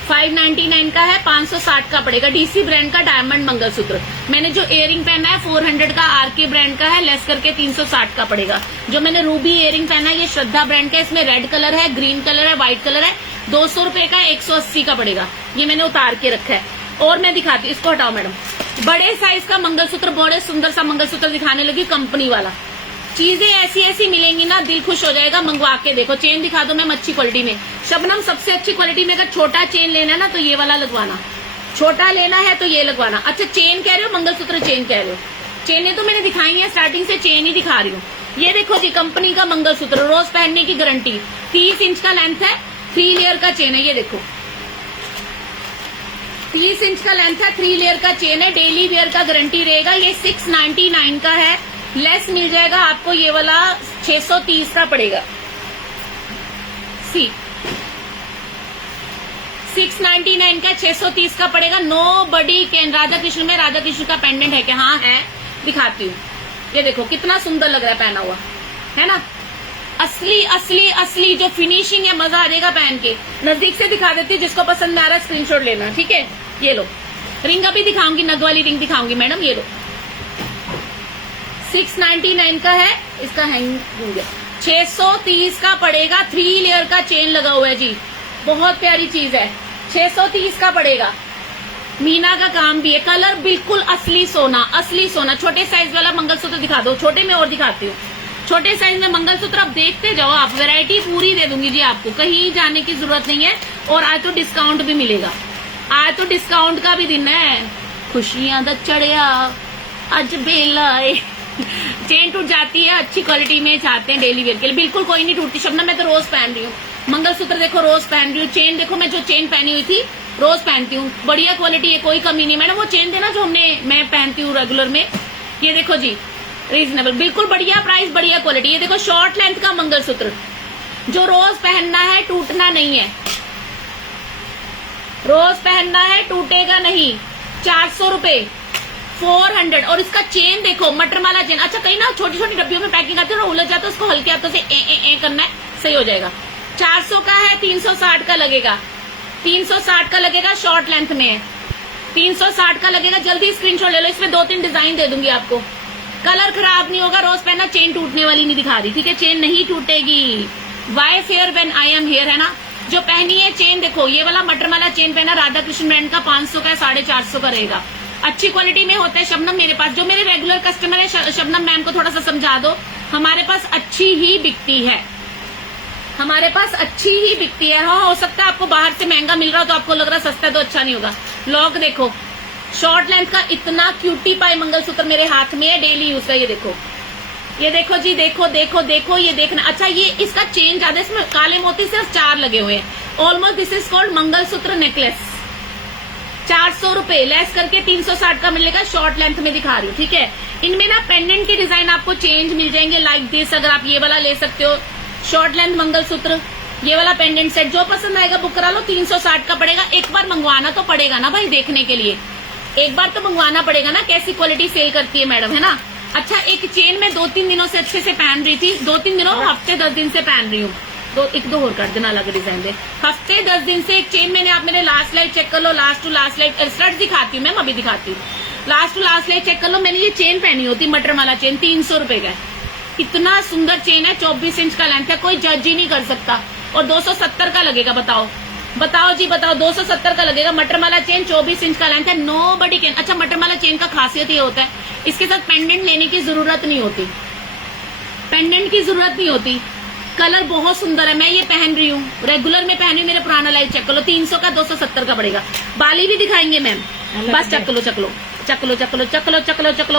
599 का है, 560 का पड़ेगा। डीसी ब्रांड का डायमंड मंगलसूत्र। मैंने जो इयरिंग पहना है 400 का आरके ब्रांड का है, लेस करके 360 का पड़ेगा। जो मैंने रूबी इयरिंग पहना है ये श्रद्धा ब्रांड का है, इसमें रेड कलर है, ग्रीन कलर है, व्हाइट कलर है, 200 रुपए का, 180 का पड़ेगा। ये मैंने उतार के रखा है। और मैं दिखाती हूँ, इसको हटाओ मैडम, बड़े साइज का मंगलसूत्र, बड़े सुंदर सा मंगलसूत्र दिखाने लगी, कंपनी वाला। चीजें ऐसी ऐसी मिलेंगी ना, दिल खुश हो जाएगा, मंगवा के देखो। चेन दिखा दो मैम अच्छी क्वालिटी में। शबनम, सबसे अच्छी क्वालिटी में अगर छोटा चेन लेना है ना तो ये वाला लगवाना, छोटा लेना है तो ये लगवाना। अच्छा चेन कह रहे हो, मंगलसूत्र चेन कह रहे हो? चेनें तो मैंने दिखाई है, स्टार्टिंग से चेन ही दिखा रही हूँ। ये देखो जी, कंपनी का मंगलसूत्र, रोज पहनने की गारंटी, 30 इंच का लेंथ है, 3 लेयर का चेन है। ये देखो 30 इंच का लेंथ है, 3 लेयर का चेन है, डेली वेयर का गारंटी रहेगा। ये 699 का है, लेस मिल जाएगा आपको, ये वाला 630 का पड़ेगा। सी 699 का, 630 का पड़ेगा। Nobody can. Radha Krishna में राधा कृष्ण का पेंडेंट है क्या? हाँ है, दिखाती हूँ। ये देखो कितना सुंदर लग रहा है पहना हुआ, है ना, असली असली असली जो फिनिशिंग है, मजा आ जाएगा पहन के। नजदीक से दिखा देती हूँ, जिसको पसंद में आ रहा है स्क्रीनशॉट लेना, ठीक है। ये लो, रिंग अभी दिखाऊंगी, नग वाली रिंग दिखाऊंगी मैडम। ये लो 699 का है, इसका हैंग हो गया, 630 का पड़ेगा। 3 लेयर का चेन लगा हुआ है जी, बहुत प्यारी चीज है, 630 का पड़ेगा। मीना का काम भी है, कलर बिल्कुल असली सोना, असली सोना। छोटे साइज वाला मंगलसूत्र दिखा दो, छोटे में और दिखाती हूँ। छोटे साइज में मंगलसूत्र आप देखते जाओ, आप वैरायटी पूरी दे दूंगी जी आपको, कहीं जाने की जरूरत नहीं है। और आज तो डिस्काउंट भी मिलेगा, आज तो डिस्काउंट का भी दिन है। खुशियां दा चढ़िया आज बेला चेन टूट जाती है, अच्छी क्वालिटी में चाहते हैं डेली वेयर के लिए, बिल्कुल कोई नहीं टूटती। शबनम मैं तो रोज पहन रही हूँ मंगलसूत्र, देखो रोज पहन रही हूँ। चेन देखो, मैं जो चेन पहनी हुई थी रोज पहनती हूँ, बढ़िया क्वालिटी है, कोई कमी नहीं। मैडम वो चेन देना जो मैं पहनती हूँ रेगुलर में। ये देखो जी, रीजनेबल, बिल्कुल बढ़िया प्राइस, बढ़िया क्वालिटी। ये देखो शॉर्ट लेंथ का मंगलसूत्र, जो रोज पहनना है, टूटना नहीं है, रोज पहनना है, टूटेगा नहीं। 400 रुपए, 400। और इसका चेन देखो, मटरमाला चेन। अच्छा कहीं ना छोटी छोटी डब्बियों में पैकिंग आती है, उलझ जाता है, उसको हल्के हाथों से ए करना है, सही हो जाएगा। 400 का है, 360 का लगेगा, 360 का लगेगा, शॉर्ट लेंथ में है, 360 का लगेगा। जल्दी स्क्रीनशॉट ले लो, इसमें 2-3 डिजाइन दे दूंगी आपको। कलर खराब नहीं होगा, रोज पहनना। चेन टूटने वाली नहीं दिखा रही, ठीक है, चेन नहीं टूटेगी। Why fear when I am here, है ना। जो पहनी है चेन देखो, ये वाला मटरमाला चेन पहना, राधा कृष्ण ब्रांड का, 500 का है, 450 का रहेगा। अच्छी क्वालिटी में होता है। शबनम मेरे पास, जो मेरे रेगुलर कस्टमर है, शबनम मैम को थोड़ा सा समझा दो, हमारे पास अच्छी ही बिकती है, हमारे पास अच्छी ही बिकती है। हाँ, हो सकता है आपको बाहर से महंगा मिल रहा हो तो आपको लग रहा है सस्ता है तो अच्छा नहीं होगा। लॉक देखो, शॉर्ट लेंथ का इतना क्यूटी पाई मंगलसूत्र मेरे हाथ में है, डेली यूज का। ये देखो जी, देखो देखो देखो, ये देखना। अच्छा, ये इसका चेन ज्यादा, इसमें काले मोती सिर्फ 4 लगे हुए हैं। Almost this is called mangalsutra necklace. 400 रुपए लेस करके 360 का मिलेगा। शॉर्ट लेंथ में दिखा रही हूँ, ठीक है। इनमें ना पेंडेंट के डिजाइन आपको चेंज मिल जाएंगे लाइक दिस। अगर आप ये वाला ले सकते हो, शॉर्ट लेंथ मंगलसूत्र, ये वाला पेंडेंट सेट, जो पसंद आएगा बुक करा लो। 360 का पड़ेगा। एक बार मंगवाना तो पड़ेगा ना भाई, देखने के लिए एक बार तो मंगवाना पड़ेगा ना, कैसी क्वालिटी सेल करती है मैडम, है ना। अच्छा, एक चेन में 2-3 दिनों से अच्छे से पहन रही थी, 2-3 दिनों, हफ्ते 10 दिन से पहन रही हूँ। एक दो और कर देना, अलग डिजाइन दे। हफ्ते 10 दिन से एक चेन मैंने, आप मेरे लास्ट लाइट चेक कर लो, last to last light stud दिखाती हूँ मैम, अभी दिखाती हूँ। Last to last light check कर लो, मैंने ये चेन पहनी होती मटर वाला चेन, 300 रुपए का है। इतना सुंदर चेन है, 24 इंच का लेंथ है, कोई जज ही नहीं कर सकता। और 270 का लगेगा, बताओ जी बताओ, 270 का लगेगा। मटर माला चेन, 24 इंच का लेंथ है, नो बडी कैन। अच्छा, मटर माला चेन का खासियत ये होता है, इसके साथ पेंडेंट लेने की जरूरत नहीं होती, पेंडेंट की जरूरत नहीं होती। कलर बहुत सुंदर है, मैं ये पहन रही हूँ, रेगुलर में पहनी हूँ। मेरा पुराना लाइव चेक कर लो, 300 का 270 का पड़ेगा। बाली भी दिखाएंगे मैम, बस चक लो,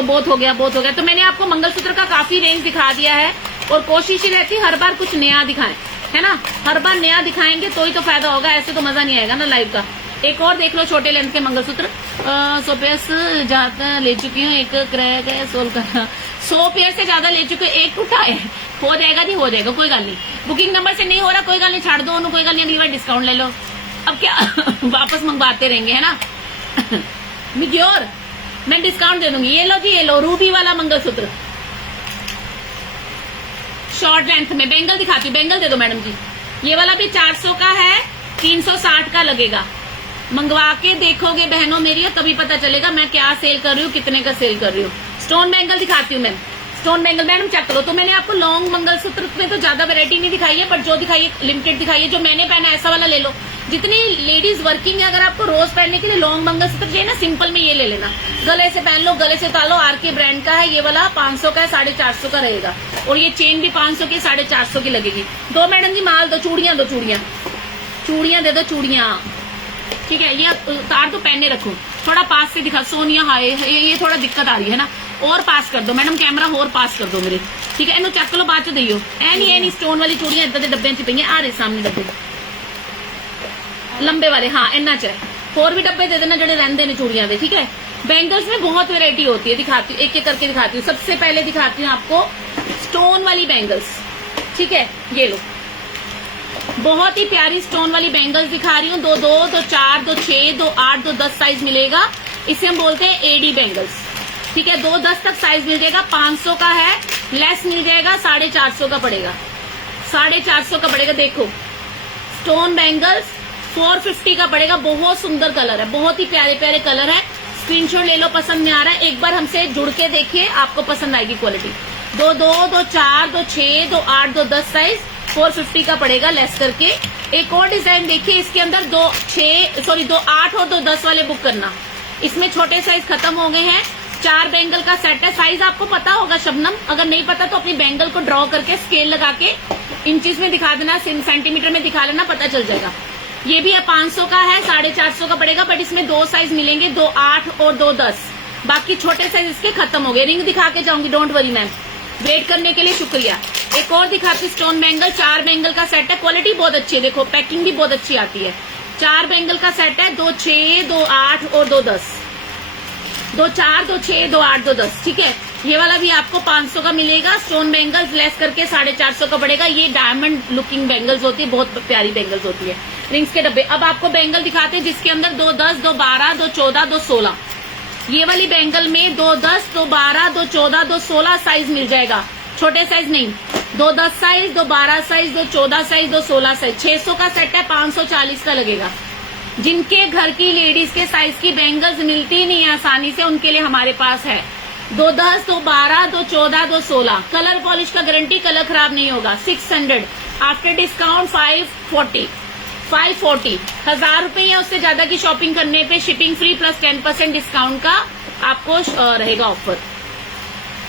बहुत हो गया। तो मैंने आपको मंगलसूत्र का काफी रेंज दिखा दिया है, और कोशिश ही रहती है हर बार कुछ नया दिखाएं, है ना। हर बार नया दिखाएंगे तो ही तो फायदा होगा, ऐसे तो मजा नहीं आएगा ना लाइव का। एक और देख लो, छोटे लेंथ के मंगलसूत्र, 100 पेयर ज्यादा ले चुकी हूँ, एक क्रैक है, 100 पेयर से ज्यादा ले चुके, एक टूटा है। हो जाएगा नहीं, हो जाएगा, कोई गल नहीं। बुकिंग नंबर से नहीं हो रहा, कोई गल नहीं, छाड़ दो उन्होंने, कोई गल नहीं, अगली बार डिस्काउंट ले लो। अब क्या वापस मंगवाते रहेंगे, है ना। मिग्योर मैं डिस्काउंट दे दूंगी। ये लो जी, ये लो, रूबी वाला मंगलसूत्र शॉर्ट लेंथ में। बेंगल दिखाती हूँ, बेंगल दे दो मैडम जी। ये वाला भी 400 का है, 360 का लगेगा। मंगवा के देखोगे बहनों मेरी, तभी पता चलेगा मैं क्या सेल कर रही हूँ, कितने का सेल कर रही हूँ। स्टोन बेंगल दिखाती हूँ ma'am, stone bangle madam check करो। तो मैंने आपको लॉन्ग मंगलसूत्र में तो ज्यादा वैरायटी नहीं दिखाई है, बट जो दिखाई है लिमिटेड दिखाई है। जो मैंने पहना ऐसा वाला ले लो। जितनी लेडीज वर्किंग है, अगर आपको रोज पहनने के लिए लॉन्ग मंगलसूत्र चाहिए ना, सिंपल में ये ले लेना। गले से पहन लो, गले से उतार लो। आरके ब्रांड का है ये वाला, 500 का है, 450 का रहेगा। और ये चेन भी 500 की, 450 की लगेगी। दो मैडम जी माल दो, चूड़ियां दो, चूड़ियां दे दो, चूड़ियां, ठीक है। ये उतार दो, पहने रखो। थोड़ा पास से दिखा सोनिया, हाय ये थोड़ा दिक्कत आ रही है ना, और पास कर दो मैडम, कैमरा और पास कर दो मेरे, ठीक है। इन्हों चक लो, बाद च दियो। एनी स्टोन वाली चूड़ियां इदा के डब्बे च पई आ रहे सामने डब्बे लंबे वाले, हाँ इन्ना च होर भी डब्बे दे देना जड़े रहंदे ने चूड़ियां दे, ठीक है। बैंगल्स में बहुत वेरायटी होती है, दिखाती हूँ एक एक करके दिखाती हूँ। सबसे पहले दिखाती हूँ आपको स्टोन वाली बैंगल्स, ठीक है। ये लो, बहुत ही प्यारी स्टोन वाली बैंगल्स दिखा रही हूँ। 2 2 2 4 2 6 2 8 2 10 साइज मिलेगा। इसे हम बोलते हैं एडी बैंगल्स, ठीक है। 2 10 तक साइज मिल जाएगा। 500 का है, लेस मिल जाएगा, 450 का पड़ेगा, 450 का पड़ेगा। देखो स्टोन बैंगल्स 450 का पड़ेगा। बहुत सुंदर कलर है, बहुत ही प्यारे प्यारे कलर है। स्क्रीनशॉट ले लो, पसंद में आ रहा है एक बार हमसे जुड़ के देखिए, आपको पसंद आएगी क्वालिटी। 2 2 2 4 2 6 2 8 2 10 साइज 450 का पड़ेगा लेस करके। एक और डिजाइन देखिए, इसके अंदर 2 8 और 2 10 वाले बुक करना। इसमें छोटे साइज खत्म हो गए हैं। 4 बैंगल का सेट है। साइज आपको पता होगा शबनम, अगर नहीं पता तो अपनी बैंगल को ड्रॉ करके स्केल लगा के इंचेस में दिखा देना, सेंटीमीटर में दिखा लेना, पता चल जाएगा। ये भी है 500 का है, 450 का पड़ेगा। बट इसमें 2 साइज मिलेंगे, 2 8 और 2 10। बाकी छोटे साइज इसके खत्म हो गए। रिंग दिखा के जाऊंगी, डोंट वरी मैम, वेट करने के लिए शुक्रिया। एक और दिखाती स्टोन बैंगल, 4 बैंगल का सेट है। क्वालिटी बहुत अच्छी है, देखो पैकिंग भी बहुत अच्छी आती है। 4 बैंगल का सेट है, 2 6 2 8 और 2 10। 2 4 2 6 2 8 2 10, ठीक है। ये वाला भी आपको 500 का मिलेगा। स्टोन बैंगल्स लेस करके 450 का पड़ेगा। ये डायमंड लुकिंग बैंगल्स होती है, बहुत प्यारी बैंगल्स होती है। रिंग्स के डब्बे। अब आपको बैंगल दिखाते हैं जिसके अंदर 2 10 2 12 2 14 2 16। ये वाली बैंगल में 2 10 2 12 2 14 2 16 साइज मिल जाएगा, छोटे साइज नहीं। 2 10 साइज, 2 12 साइज, 2 14 साइज, 2 16 साइज। 600 का सेट है, 540 का लगेगा। जिनके घर की लेडीज के साइज की बैंगल्स मिलती नहीं है आसानी से, उनके लिए हमारे पास है। 2 10 2 12 2 14 2 16। कलर पॉलिश का गारंटी, कलर खराब नहीं होगा। 600 आफ्टर डिस्काउंट 540। 1000 रुपए या उससे ज्यादा की शॉपिंग करने पे शिपिंग फ्री प्लस 10% डिस्काउंट का आपको रहेगा ऑफर।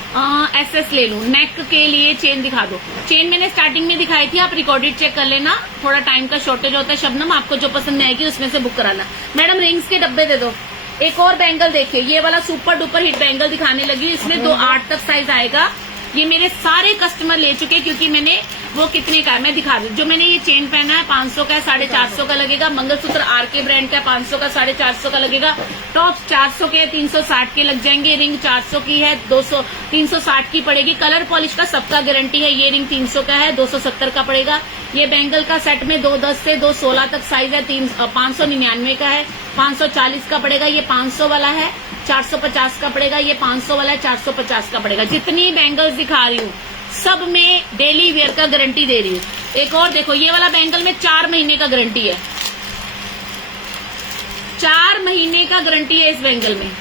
SS ले लूं। नेक के लिए चेन दिखा दो। चेन मैंने स्टार्टिंग में दिखाई थी, आप रिकॉर्डेड चेक कर लेना, थोड़ा टाइम का शॉर्टेज होता है। शबनम, आपको जो पसंद आएगी उसमें से बुक कराना। मैडम रिंग्स के डब्बे दे दो। एक और बैंगल देखिए, ये वाला सुपर डुपर हिट बैंगल दिखाने लगी, इसमें 2-8 तक साइज आएगा। ये मेरे सारे कस्टमर ले चुके हैं, क्योंकि मैंने वो कितने का है मैं दिखा दूं। जो मैंने ये चेन पहना है 500 का है, 450 का लगेगा। मंगलसूत्र RK ब्रांड का है, 500 का, 450 का लगेगा। टॉप्स 400 के 360 के लग जाएंगे। रिंग 400 की है, 360 की पड़ेगी। कलर पॉलिश का सबका गारंटी है। ये रिंग 300 का है, 270 का पड़ेगा। ये बैंगल का सेट में 210 से 216 तक साइज है, 599 का है, 540 का पड़ेगा। ये 500 वाला है, 450 का पड़ेगा। ये 500 वाला है, 450 का पड़ेगा। जितनी बैंगल्स दिखा रही हूँ सब में डेली वेयर का गारंटी दे रही हूँ। एक और देखो, ये वाला बैंगल में 4 महीने का गारंटी है, 4 महीने का गारंटी है इस बैंगल में।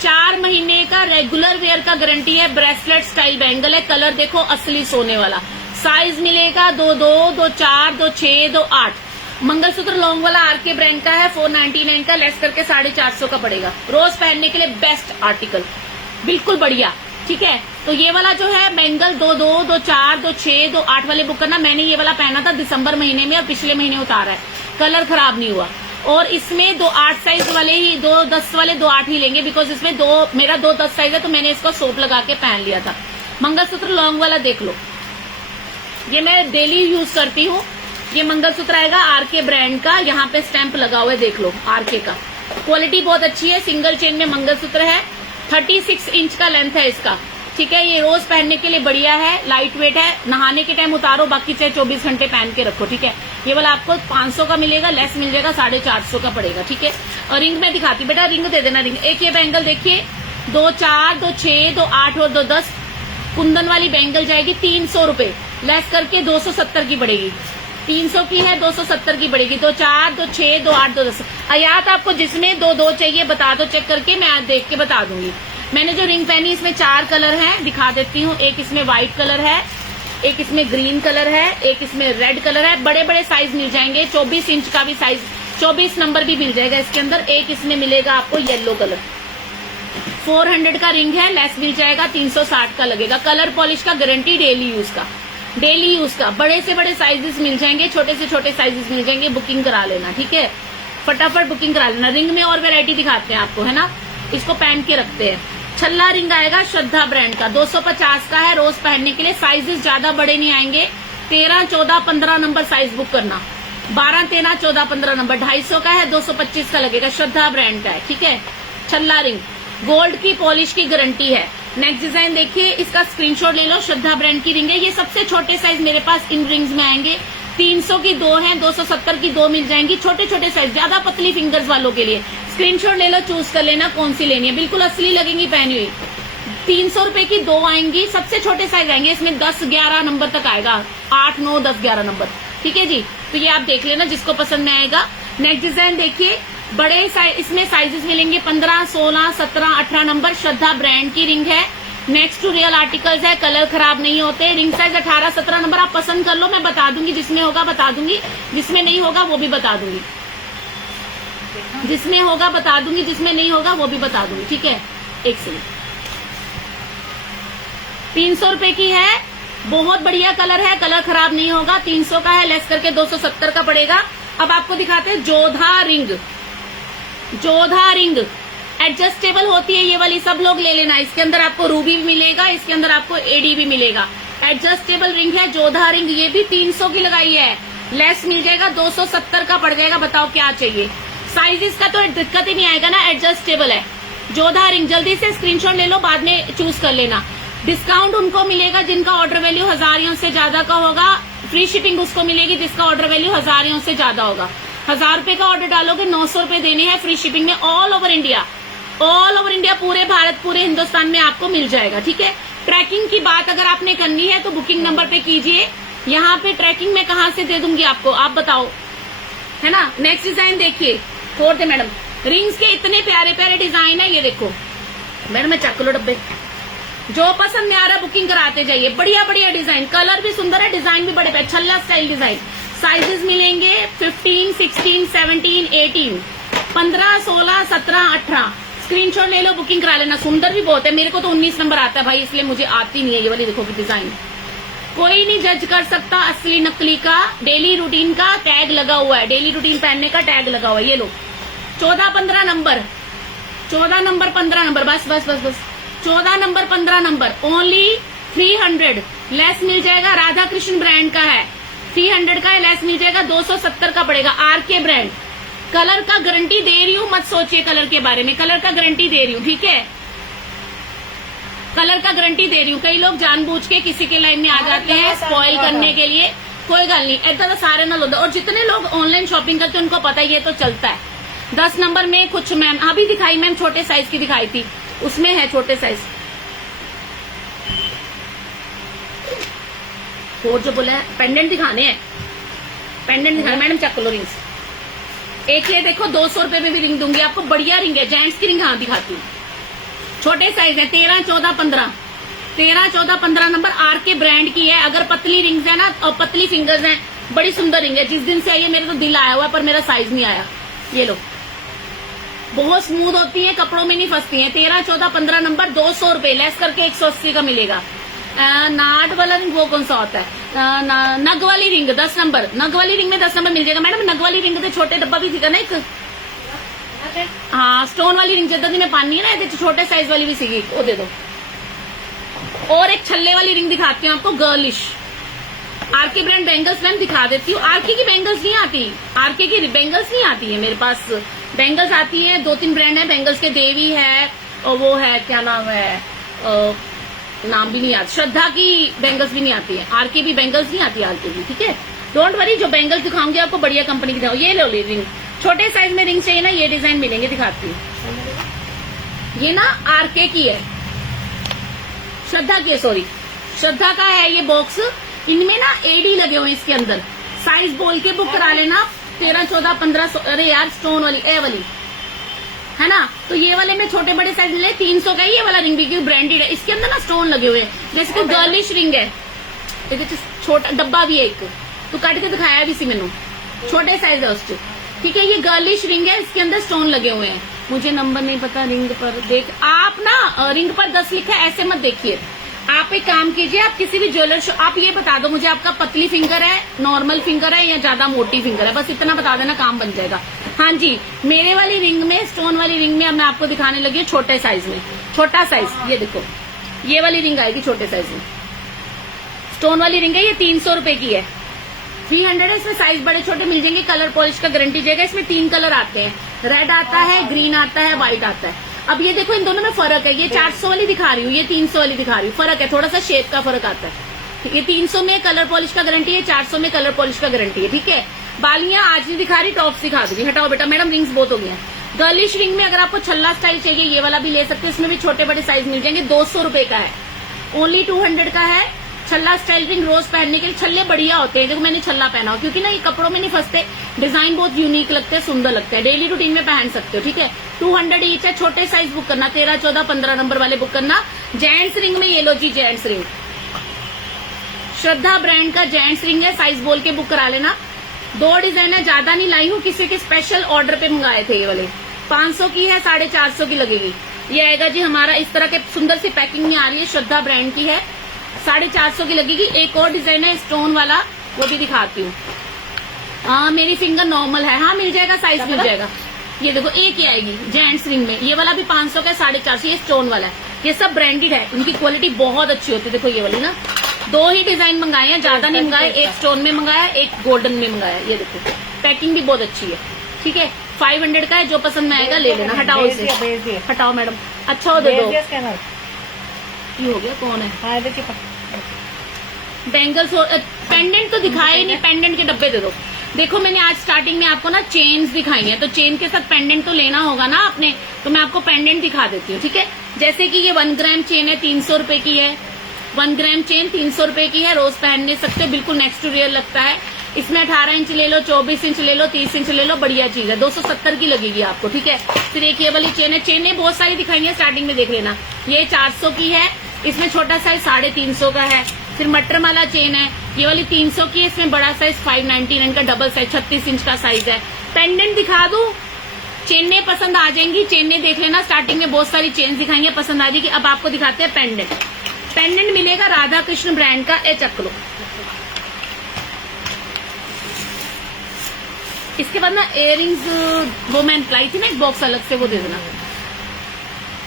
4 महीने का रेगुलर वेयर का गारंटी है। ब्रेसलेट स्टाइल बैंगल है। कलर देखो असली सोने वाला। साइज मिलेगा 2-2, 2-4, 2-6, 2-8। मंगलसूत्र लॉन्ग वाला RK ब्रांड का है, 499 का, लेस करके 450 का पड़ेगा। रोज पहनने के लिए बेस्ट आर्टिकल, बिल्कुल बढ़िया। ठीक है, तो ये वाला जो है बैंगल 2-2, 2-4, 2-6, 2-8 वाले बुक करना। मैंने ये वाला पहना था दिसंबर महीने में और पिछले महीने उतारा है, कलर खराब नहीं हुआ। और इसमें 2-8 साइज वाले ही, 2-10 वाले 2-8 ही लेंगे, बिकॉज इसमें मेरा 2-10 साइज है, तो मैंने इसको सोप लगा के पहन लिया था। मंगलसूत्र लॉन्ग वाला देख लो, ये मैं डेली यूज करती हूँ। ये मंगलसूत्र आएगा RK ब्रांड का, यहाँ पे स्टैंप लगा हुआ है, देख लो RK का। क्वालिटी बहुत अच्छी है। सिंगल चेन में मंगलसूत्र है, 36 इंच का लेंथ है इसका। ठीक है, ये रोज पहनने के लिए बढ़िया है, लाइट वेट है। नहाने के टाइम उतारो, बाकी चाहे 24 घंटे पहन के रखो। ठीक है, ये वाला आपको 500 का मिलेगा, लेस मिल जाएगा, 450 का पड़ेगा। ठीक है, और रिंग में दिखाती, बेटा रिंग दे देना। रिंग एक ये बैंगल देखिए, 2-4, 2-6, 2-8 और 2-10 कुंदन वाली बैंगल जाएगी 300 रुपए, लेस करके 270 की पड़ेगी। 300 की है, 270 की पड़ेगी। 2-4, 2-6, 2-8, 2-10। अयात आपको जिसमें 2-2 चाहिए बता दो, चेक करके मैं आज देख के बता दूंगी। मैंने जो रिंग पहनी इसमें 4 कलर हैं, दिखा देती हूँ। एक इसमें व्हाइट कलर है, एक इसमें ग्रीन कलर है, एक इसमें रेड कलर है। बड़े बड़े साइज मिल जाएंगे, 24 इंच का भी साइज, 24 नंबर भी मिल जाएगा इसके अंदर। एक इसमें मिलेगा आपको येलो कलर, 400 का रिंग है, लेस मिल जाएगा, 360 का लगेगा। कलर पॉलिश का गारंटी, डेली यूज का, डेली यूज का। बड़े से बड़े साइजेस मिल जाएंगे, छोटे से छोटे साइजेस मिल जाएंगे। बुकिंग करा लेना, ठीक है, फटाफट बुकिंग करा लेना। रिंग में और वैरायटी दिखाते हैं आपको, है ना, इसको पहन के रखते हैं। छल्ला रिंग आएगा श्रद्धा ब्रांड का, 250 का है, रोज पहनने के लिए। साइजेस ज्यादा बड़े नहीं आएंगे, 13, 14, 15 नंबर साइज बुक करना। 12, 13, 14, 15 नंबर 250 का है, 225 का लगेगा। श्रद्धा ब्रांड का है, ठीक है। छल्ला रिंग गोल्ड की पॉलिश की गारंटी है। नेक्स्ट डिजाइन देखिए, इसका स्क्रीनशॉट ले लो। श्रद्धा ब्रांड की रिंग है, ये सबसे छोटे साइज मेरे पास इन रिंग्स में आएंगे। 300 की 2 हैं, 270 की 2 मिल जाएंगी। छोटे छोटे साइज, ज्यादा पतली फिंगर्स वालों के लिए स्क्रीनशॉट ले लो, चूज कर लेना कौन सी लेनी है। बिल्कुल असली लगेंगी पहनी हुई। 300 रुपए की 2 आएंगी, सबसे छोटे साइज आएंगे। इसमें 10, 11 नंबर तक आएगा, 8, 9, 10, 11 नंबर, ठीक है जी। तो ये आप देख लेना जिसको पसंद में आएगा। नेक्स्ट डिजाइन देखिए, बड़े साइज, इसमें साइजेस मिलेंगे 15, 16, 17, 18 नंबर। श्रद्धा ब्रांड की रिंग है, नेक्स्ट टू रियल आर्टिकल्स है, कलर खराब नहीं होते। रिंग साइज 18, 17 नंबर आप पसंद कर लो, मैं बता दूंगी। जिसमें होगा बता दूंगी, जिसमें नहीं होगा वो भी बता दूंगी। जिसमें होगा बता दूंगी, जिसमें नहीं होगा वो भी बता दूंगी, ठीक है। एक सेकंड, 300 रुपए की है, बहुत बढ़िया कलर है, कलर खराब नहीं होगा। 300 का है, लेस करके 270 का पड़ेगा। अब आपको दिखाते हैं Jodha ring. Jodha ring adjustable होती है ये वाली, सब लोग ले लेना। इसके अंदर आपको रूबी भी मिलेगा, इसके अंदर आपको एडी भी मिलेगा। एडजस्टेबल रिंग है जोधा रिंग, ये भी 300 की लगाई है, लेस मिल जाएगा, 270 का पड़ जाएगा। बताओ क्या चाहिए। साइजेस का तो दिक्कत ही नहीं आएगा ना, एडजस्टेबल है। जोधा रिंग जल्दी से स्क्रीनशॉट ले लो, बाद में चूज कर लेना। डिस्काउंट उनको मिलेगा जिनका ऑर्डर वैल्यू 1000 यूं से ज्यादा का होगा। फ्री शिपिंग उसको मिलेगी जिसका ऑर्डर वैल्यू 1000 यूं से ज्यादा होगा। 1000 रुपए का ऑर्डर डालोगे, 900 रुपए देने हैं फ्री शिपिंग में। All over India, all over India, पूरे भारत, पूरे हिंदुस्तान में आपको मिल जाएगा, ठीक है। ट्रैकिंग की बात अगर आपने करनी है तो बुकिंग नंबर पे कीजिए। यहाँ पे ट्रैकिंग में कहाँ से दे दूंगी आपको, आप बताओ, है ना। नेक्स्ट डिजाइन देखिए, छोड़ दे मैडम। रिंग्स के इतने प्यारे प्यारे डिजाइन है, ये देखो मैडम, मैं चेक लो डब्बे। जो पसंद में आ रहा है बुकिंग कराते जाइए। बढ़िया बढ़िया डिजाइन, कलर भी सुंदर है, डिजाइन भी बड़े प्यारे, छल्ला स्टाइल डिजाइन। साइजेस मिलेंगे 15, 16, 17, 18, 15, 16, 17, 18। स्क्रीनशॉट ले लो, बुकिंग करा लेना। सुंदर भी बहुत है, मेरे को तो 19 नंबर आता है भाई, इसलिए मुझे आती नहीं है ये वाली। देखो डिजाइन, कोई नहीं जज कर सकता असली नकली का। डेली रूटीन का टैग लगा हुआ है, डेली रूटीन पहनने का टैग लगा हुआ है। ये लो 14-15 नंबर, 14 नंबर 15 नंबर, बस बस बस बस 14 नंबर 15 नंबर, ओनली 300 लेस मिल जाएगा। राधा कृष्ण ब्रांड का है, 300 का है, लेस मिल जाएगा, 270 का पड़ेगा। आरके ब्रांड, कलर का गारंटी दे रही हूँ, मत सोचिए कलर के बारे में, कलर का गारंटी दे रही हूँ, ठीक है, कलर का गारंटी दे रही हूँ। कई लोग जानबूझ के किसी के लाइन में आ जाते हैं स्पॉइल करने के लिए, कोई गल नहीं, ऐसा तो सारे ना लो। और जितने लोग ऑनलाइन शॉपिंग करते हैं उनको पता है ये तो चलता है। 10 नंबर में कुछ मैम अभी दिखाई, मैम छोटे साइज की दिखाई थी, उसमें है छोटे साइज। और जो बोला है पेंडेंट दिखाने हैं, पेंडेंट दिखाने मैडम, चेक लो रिंग्स। एक ये देखो 200 रुपए में भी रिंग दूंगी आपको, बढ़िया रिंग है, जेंट्स की रिंग हाँ दिखाती हूँ। छोटे साइज है, 13, 14, 15, 13, 14, 15 नंबर, आरके ब्रांड की है। अगर पतली रिंग्स है ना और पतली फिंगर्स हैं, बड़ी सुंदर रिंग है। जिस दिन से आई है मेरे तो दिल आया हुआ है, पर मेरा साइज नहीं आया। ये लो, बहुत स्मूथ होती है, कपड़ों में नहीं फंसती है। 13, 14, 15 नंबर, 200 रुपए लेस करके 180 का मिलेगा। नाट वाला रिंग वो कौन सा होता है, नग वाली रिंग 10 नंबर, नग वाली रिंग में 10 नंबर मिल जाएगा मैडम। नग वाली रिंग तो छोटे डब्बा भी दिखा ना एक, हाँ स्टोन वाली रिंग जिदा में पानी है ना, छोटे साइज वाली भी सीगी, वो दे दो। और एक छल्ले वाली रिंग दिखाती हूँ आपको, girlish. RK brand bangles ma'am दिखा देती हूँ। आरके की बैंगल्स नहीं आती, आरके की बैंगल्स नहीं आती है मेरे पास। बैंगल्स आती है, 2-3 ब्रांड है बैंगल्स के, देवी है और वो है क्या नाम है, नाम भी नहीं आता, श्रद्धा की बैंगल्स भी नहीं आती है। आरके भी बैंगल्स नहीं आती आरके की, ठीक है, डोंट वरी। जो बैंगल्स दिखाऊंगी आपको बढ़िया कंपनी की दिखाऊँ। ये लो रिंग, छोटे साइज में रिंग चाहिए ना, ये डिजाइन मिलेंगे, दिखाती हूँ। ये ना आरके की है, श्रद्धा की है, सॉरी श्रद्धा का है ये बॉक्स। इनमें ना एडी लगे हुए इसके अंदर, साइज बोल के बुक करा लेना। 13, 14, 15, अरे यार स्टोन वाली ए वाली है ना, तो ये वाले में छोटे बड़े साइज मिले 300 का। ये वाला रिंग भी ब्रांडेड है, इसके अंदर ना स्टोन लगे हुए हैं, जैसे कि गर्लिश रिंग है। छोटा डब्बा भी है एक, तो काट के दिखाया भी सी मैंने, छोटे साइज है उससे, ठीक है। ये गर्लिश रिंग है, इसके अंदर स्टोन लगे हुए हैं। मुझे नंबर नहीं पता, रिंग पर देख आप ना, रिंग पर 10 लिखा है, ऐसे मत देखिए। आप एक काम कीजिए, आप किसी भी ज्वेलर शॉप, आप ये बता दो मुझे आपका पतली फिंगर है, नॉर्मल फिंगर है या ज्यादा मोटी फिंगर है, बस इतना बता देना, काम बन जाएगा। हाँ जी, मेरे वाली रिंग में, स्टोन वाली रिंग में अब मैं आपको दिखाने लगी हूँ छोटे साइज में। छोटा साइज ये देखो, ये वाली रिंग आएगी छोटे साइज में, स्टोन वाली रिंग है, ये 300 रुपए की है। 300 है, इसमें साइज बड़े छोटे मिल जाएंगे, कलर पॉलिश का गारंटी जाएगा। इसमें 3 कलर आते हैं, रेड आता है, ग्रीन आता है, व्हाइट आता है। अब ये देखो इन दोनों में फर्क है, ये 400 वाली दिखा रही हूँ, ये 300 वाली दिखा रही हूँ, फर्क है, थोड़ा सा शेप का फर्क आता है। ये 300 में कलर पॉलिश का गारंटी है, 400 में कलर पॉलिश का गारंटी है, ठीक है। बालियां आज नहीं दिखा रही, टॉप दिखा दूंगी। हटाओ बेटा, मैडम रिंग्स बहुत हो गई हैं। गर्लिश रिंग में अगर आपको छल्ला स्टाइल चाहिए, ये वाला भी ले सकते हैं, इसमें भी छोटे बड़े साइज मिल जाएंगे। 200 रुपए का है, ओनली 200 का है। छल्ला स्टाइल रिंग रोज पहनने के लिए, छल्ले बढ़िया होते हैं, देखो मैंने छल्ला पहना हो, क्योंकि ना ये कपड़ों में नहीं फंसते, डिजाइन बहुत यूनिक लगते हैं, सुंदर लगता है, डेली रूटीन में पहन सकते हो, ठीक है। 200 ईच है, छोटे साइज बुक करना, 13, 14, 15 नंबर वाले बुक करना। जेंट्स रिंग में ये लो जी, जेंट्स रिंग, श्रद्धा ब्रांड का जेंट्स रिंग है, साइज बोल के बुक करा लेना। 2 डिजाइन है, ज्यादा नहीं लाई हूँ, किसी के स्पेशल ऑर्डर पे मंगाए थे ये वाले। 500 की है, 450 की लगेगी। ये आएगा जी हमारा, इस तरह के सुंदर सी पैकिंग में आ रही है, श्रद्धा ब्रांड की है, 450 की लगेगी। एक और डिजाइन है स्टोन वाला, वो भी दिखाती हूँ। हाँ मेरी फिंगर नॉर्मल है, हाँ मिल जाएगा, साइज मिल जाएगा। ये देखो एक ही आएगी जेंट्स रिंग में, ये वाला भी 500 का, 450, ये स्टोन वाला है। ये सब ब्रांडेड है, इनकी क्वालिटी बहुत अच्छी होती है। देखो ये वाली ना, 2 ही डिजाइन मंगाए हैं, ज्यादा नहीं मंगाए, एक स्टोन में मंगाया, एक गोल्डन में मंगाया। ये देखो पैकिंग भी बहुत अच्छी है, ठीक है। 500 का है, जो पसंद में आएगा ले लेना। हटाओ इसे, हटाओ मैडम, अच्छा हो दे दो। ये हो गया, कौन है बैंगल्स, पेंडेंट तो दिखाए ही नहीं, पेंडेंट के डब्बे दे दो। देखो मैंने आज स्टार्टिंग में आपको ना चेन्स दिखाई है, तो चेन के साथ पेंडेंट तो लेना होगा ना आपने, तो मैं आपको पेंडेंट दिखा देती हूँ, ठीक है। जैसे कि ये 1 ग्राम चेन है, 300 रुपए की है। 1 ग्राम चेन 300 रुपए की है, रोज पहन नहीं सकते, बिल्कुल नेक्स्ट टू रियल लगता है। इसमें 18 इंच ले लो, 24 इंच ले लो, 30 इंच ले लो, बढ़िया चीज है। 270 की लगेगी आपको, ठीक है। फिर एक ये वाली चेन है, चेनें बहुत सारी दिखाई है, स्टार्टिंग में देख लेना। ये 400 की है, इसमें छोटा साइज 350 का है। फिर मटर वाला चेन है, ये वाली 300 की है, इसमें बड़ा साइज 599 का, डबल साइज 36 इंच का साइज है। पेंडेंट दिखा दूं, चेन्ने पसंद आ जाएंगी, चेन्ने देख लेना। स्टार्टिंग में बहुत सारी चेन दिखाएंगे, पसंद आ जाएगी। अब आपको दिखाते हैं पेंडेंट। पेंडेंट मिलेगा राधा कृष्ण ब्रांड का, ए चक लो। इसके बाद ना इयररिंग्स वो मैं लाई थी ना एक बॉक्स अलग से, वो दे देना।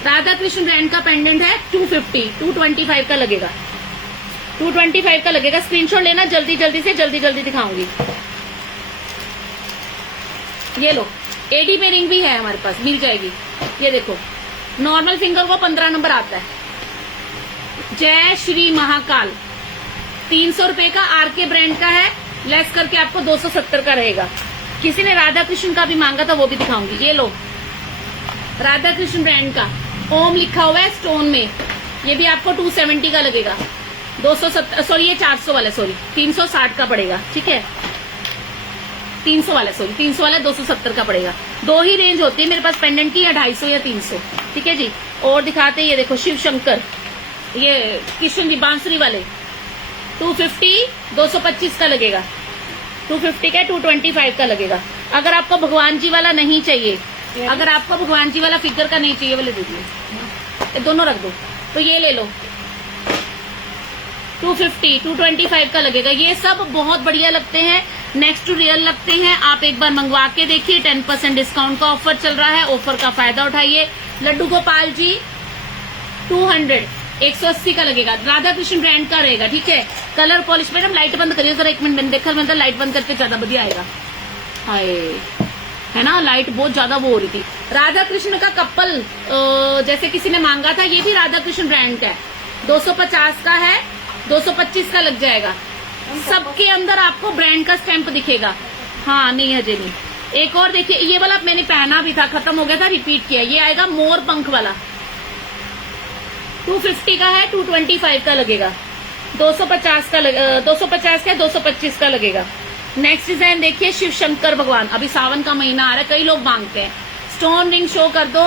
राधा कृष्ण ब्रांड का पेंडेंट है 250, 225 का लगेगा, 225 का लगेगा। स्क्रीनशॉट लेना जल्दी जल्दी से, जल्दी जल्दी दिखाऊंगी। ये लो, एडी में रिंग भी है हमारे पास, मिल जाएगी। ये देखो, नॉर्मल फिंगर को 15 नंबर आता है। जय श्री महाकाल, 300 रुपए का आरके ब्रांड का है, लेस करके आपको 270 का रहेगा। किसी ने राधा कृष्ण का भी मांगा था, वो भी दिखाऊंगी। ये लो, राधा कृष्ण ब्रांड का ओम लिखा हुआ है स्टोन में, ये भी आपको 270 का लगेगा। 270, सॉरी ये 400 वाला, सॉरी 360 का पड़ेगा, ठीक है। 300 वाला, सॉरी 300 वाला 270 का पड़ेगा। दो ही रेंज होती है मेरे पास पेंडेंट की, या 250 या 300, ठीक है जी। और दिखाते हैं, ये देखो शिव शंकर, ये कृष्ण जी बांसुरी वाले 250, 225 का लगेगा। 250 का 225 का लगेगा। अगर आपको भगवान जी वाला नहीं चाहिए, अगर आपको भगवान जी वाला फिगर का नहीं चाहिए, वाले दे दिए, दोनों रख दो, तो ये ले लो। 250, 225 का लगेगा। ये सब बहुत बढ़िया लगते हैं, नेक्स्ट टू रियल लगते हैं। आप एक बार मंगवा के देखिए, 10% डिस्काउंट का ऑफर चल रहा है, ऑफर का फायदा उठाइए। लड्डू गोपाल जी 200, 180 का लगेगा। राधा कृष्ण ब्रांड का रहेगा, ठीक है। Colour polish. मैडम लाइट बंद करिए जरा, एक मिनट मैंने देखा, मतलब लाइट बंद करके ज्यादा बढ़िया आएगा। हाय, है ना, लाइट बहुत ज्यादा वो हो रही थी। राधा कृष्ण का कपल जैसे किसी ने मांगा था, ये भी राधा कृष्ण ब्रांड का है, 250 का है, 225 का लग जाएगा। सबके अंदर आपको ब्रांड का स्टैंप दिखेगा। हाँ नहीं, अजय नहीं। एक और देखिए, ये वाला मैंने पहना भी था, खत्म हो गया था, रिपीट किया। ये आएगा मोर पंख वाला, 250 का है, 225 का लगेगा। 250 का 225 का लगेगा। नेक्स्ट डिजाइन देखिए, शिव शंकर भगवान। अभी सावन का महीना आ रहा है, कई लोग मांगते हैं। स्टोन रिंग शो कर दो,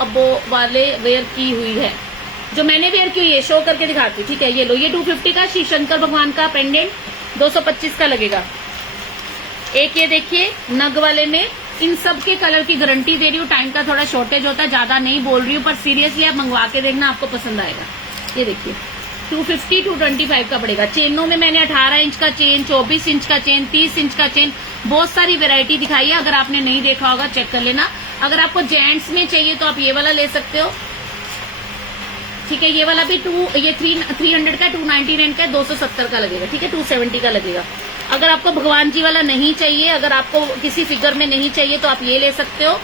अबो वाले वेयर की हुई है, जो मैंने वेयर की हुई है, शो करके दिखाती, ठीक है। ये लो, ये 250 का शिव शंकर भगवान का पेंडेंट 225 का लगेगा। एक ये देखिए नग वाले में, इन सब के कलर की गारंटी दे रही हूँ। टाइम का थोड़ा शॉर्टेज होता है, ज्यादा नहीं बोल रही हूँ, पर सीरियसली आप मंगवा के देखना, आपको पसंद आएगा। ये देखिए 250, 225 का पड़ेगा। चेनों में मैंने 18 इंच का चेन, 24 इंच का चेन, 30 इंच का चेन, बहुत सारी वैरायटी दिखाई है। अगर आपने नहीं देखा होगा चेक कर लेना। अगर आपको जेंट्स में चाहिए तो आप ये वाला ले सकते हो, ठीक है। ये वाला भी 300 का, 299 का, 270 का लगेगा, ठीक है। 270 का लगेगा। अगर आपको भगवान जी वाला नहीं चाहिए, अगर आपको किसी फिगर में नहीं चाहिए, तो आप ये ले सकते हो।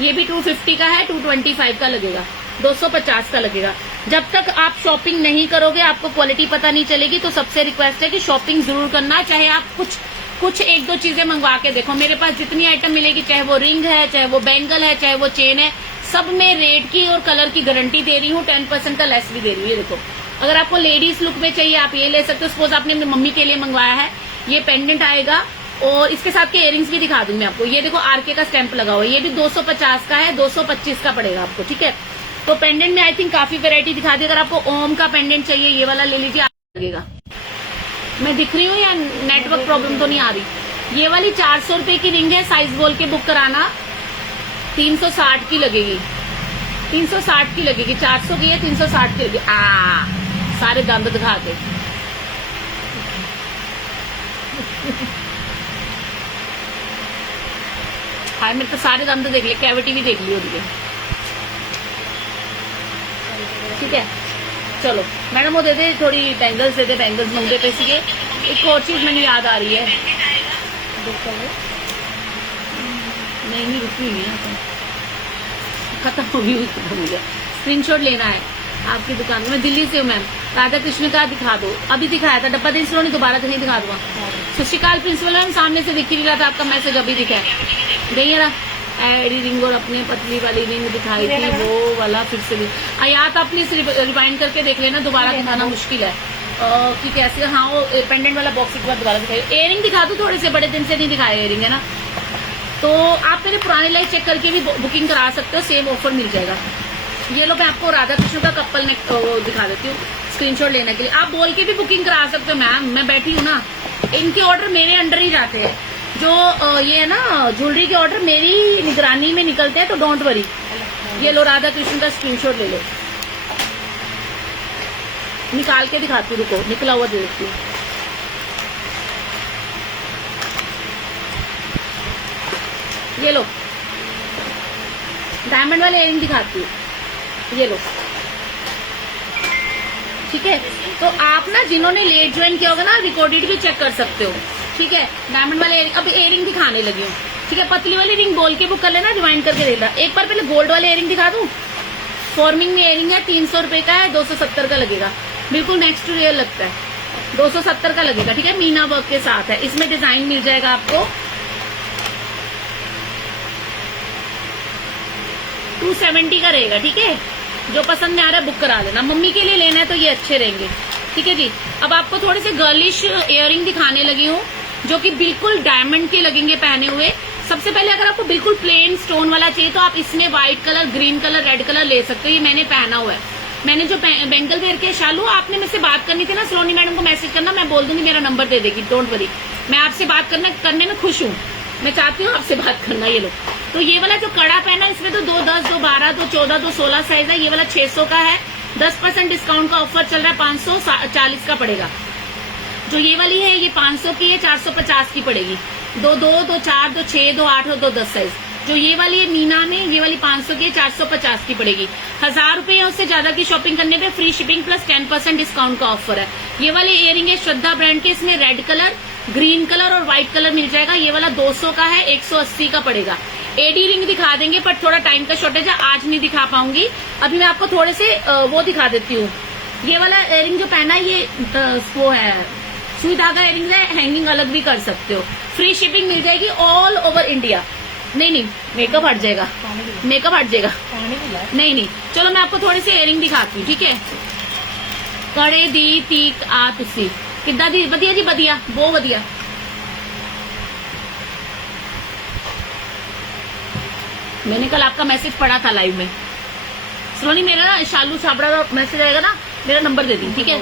ये भी 250 का है, 225 का लगेगा, 250 का लगेगा। जब तक आप शॉपिंग नहीं करोगे, आपको क्वालिटी पता नहीं चलेगी। तो सबसे रिक्वेस्ट है कि शॉपिंग जरूर करना, चाहे आप कुछ एक दो चीजें मंगवा के देखो। मेरे पास जितनी आइटम मिलेगी, चाहे वो रिंग है, चाहे वो बैंगल है, चाहे वो चेन है, सब में रेट की और कलर की गारंटी दे रही हूँ। 10% का लेस भी दे रही हूँ। ये देखो, अगर आपको लेडीज लुक में चाहिए, आप ये ले सकते हो। सपोज आपने अपनी मम्मी के लिए मंगवाया है, ये पेंडेंट आएगा, और इसके साथ के इयरिंग्स भी दिखा दूंगी आपको। ये देखो आरके का स्टैंप लगा हुआ है, ये भी 250 का है, 225 का पड़ेगा आपको, ठीक है। तो पेंडेंट में आई थिंक काफी वैरायटी दिखा दी। अगर आपको ओम का पेंडेंट चाहिए, ये वाला ले लीजिए, लगेगा। मैं दिख रही हूँ या नेटवर्क प्रॉब्लम तो नहीं आ रही? ये वाली 400 रुपए की रिंग है, साइज बोल के बुक कराना। 360 की लगेगी, 360 की लगेगी। 400 की है, 360 की लगेगी। सारे दंद दिखा के हाय, मेरे तो सारे दंद देख लिए, कैविटी भी देख ली हो रही है, ठीक है। चलो मैडम वो दे दे, थोड़ी बैंगल्स दे दे, बैंगल्स मंगे पे सीगे। एक और चीज मैंने याद आ रही है, नहीं रुकी हुई है, खत्म हो गई, मुझे स्क्रीनशॉट लेना है आपकी दुकान में। मैं दिल्ली से हूँ मैम। राधा कृष्ण का दिखा दो, अभी दिखाया था, डब्बा देख लो, नहीं दोबारा तो नहीं दिखा दूंगा। सत श्रीकाल प्रिंसिपल मैम, सामने से दिख ही रहा था आपका मैसेज, अभी दिखा है। देखिए ना, एडी रिंग और अपनी पतली वाली रिंग दिखाई थी, वो वाला फिर से या तो प्लीज रिवाइंड करके देख लेना, दोबारा दिखाना मुश्किल है कि कैसे। हाँ वो पेंडेंट वाला बॉक्स एक बार दोबारा दिखाई। इयरिंग दिखा दो, थोड़े से बड़े दिन से नहीं दिखाए इयरिंग, है ना। तो आप मेरे पुराने लाइव चेक करके भी बुकिंग करा सकते हो, सेम ऑफर मिल जाएगा। ये लो, मैं आपको राधा कृष्ण का कपल ने दिखा देती हूँ स्क्रीनशॉट लेने के लिए। आप बोल के भी बुकिंग करा सकते हो मैम, मैं बैठी हूँ ना। इनके ऑर्डर मेरे अंडर ही जाते हैं, जो ये है ना ज्वेलरी के ऑर्डर मेरी निगरानी में निकलते हैं, तो डोंट वरी। ये लो राधा कृष्ण का स्क्रीनशॉट ले लो, निकाल के दिखाती हूँ, रुको निकला हुआ दे देती हूँ। ये लो डायमंड वाले इयरिंग दिखाती हूँ, ये लो ठीक है। तो आप ना जिन्होंने लेट ज्वाइन किया होगा ना, रिकॉर्डेड भी चेक कर सकते हो, ठीक है। डायमंड वाले इयरिंग, अब इयरिंग दिखाने लगी हूँ, ठीक है। पतली वाली रिंग बोल के बुक कर लेना, रिवाइंड करके देना। एक बार पहले गोल्ड वाले इयरिंग दिखा दूं। फॉर्मिंग में इयरिंग है, 300 रुपए का है, 270 का लगेगा, बिल्कुल नेक्स्ट रियल लगता है, 270 का लगेगा, ठीक है। मीना वर्क के साथ है, इसमें डिजाइन मिल जाएगा आपको। 270 का रहेगा, ठीक है। जो पसंद में आ रहा है बुक करा लेना। मम्मी के लिए लेना है तो ये अच्छे रहेंगे, ठीक है जी। अब आपको थोड़े से गर्लिश इयरिंग दिखाने लगी हूँ, जो कि बिल्कुल डायमंड के लगेंगे पहने हुए। सबसे पहले अगर आपको बिल्कुल प्लेन स्टोन वाला चाहिए तो आप इसमें white colour, green colour, red colour ले सकते हो। ये मैंने पहना हुआ है। मैंने जो बैंगल वेयर के शालू, आपने मुझसे बात करनी थी ना, सलोनी मैडम को मैसेज करना, मैं बोल दूंगी, मेरा नंबर दे देगी, डोंट वरी। मैं आपसे बात करने में खुश हूँ, मैं चाहती हूँ आपसे बात करना। ये लो, तो ये वाला जो कड़ा पहना, इसमें तो 2 10, 2 12, 2 14, 2 16 साइज है। ये वाला 600 का है, 10% डिस्काउंट का ऑफर चल रहा है, 540 का पड़ेगा। जो ये वाली है ये 500 की है, 450 की पड़ेगी। 2 2, 2 4, 2 6, 2 8 और 2 10 साइज। जो ये वाली है मीना में, ये वाली 500 की है, 450 की पड़ेगी। 1000 रुपए या उससे ज्यादा की शॉपिंग करने पे फ्री शिपिंग प्लस 10% डिस्काउंट का ऑफर है। ये वाले इयरिंग है श्रद्धा ब्रांड के, इसमें रेड कलर, ग्रीन कलर और व्हाइट कलर मिल जाएगा। ये वाला 200 का है, 180 का पड़ेगा। एडी रिंग दिखा देंगे, पर थोड़ा टाइम का शॉर्टेज है, आज नहीं दिखा पाऊंगी। अभी मैं आपको थोड़े से वो दिखा देती हूँ। ये वाला इयरिंग जो पहना है ये वो है सुई धागा इयरिंग है, हैंगिंग अलग भी कर सकते हो। फ्री शिपिंग मिल जाएगी ऑल ओवर इंडिया। नहीं मेकअप हट जाएगा, मेकअप हट जाएगा। नहीं चलो मैं आपको थोड़ी सी इयरिंग दिखाती हूँ, ठीक है। कड़े दी तीक आ तुसी किदा दी, बढ़िया जी, बढ़िया, बहुत बढ़िया। मैंने कल आपका मैसेज पढ़ा था लाइव में। सलोनी मेरा ना शालू छाबड़ा का मैसेज आएगा ना, मेरा नंबर दे दी, ठीक है।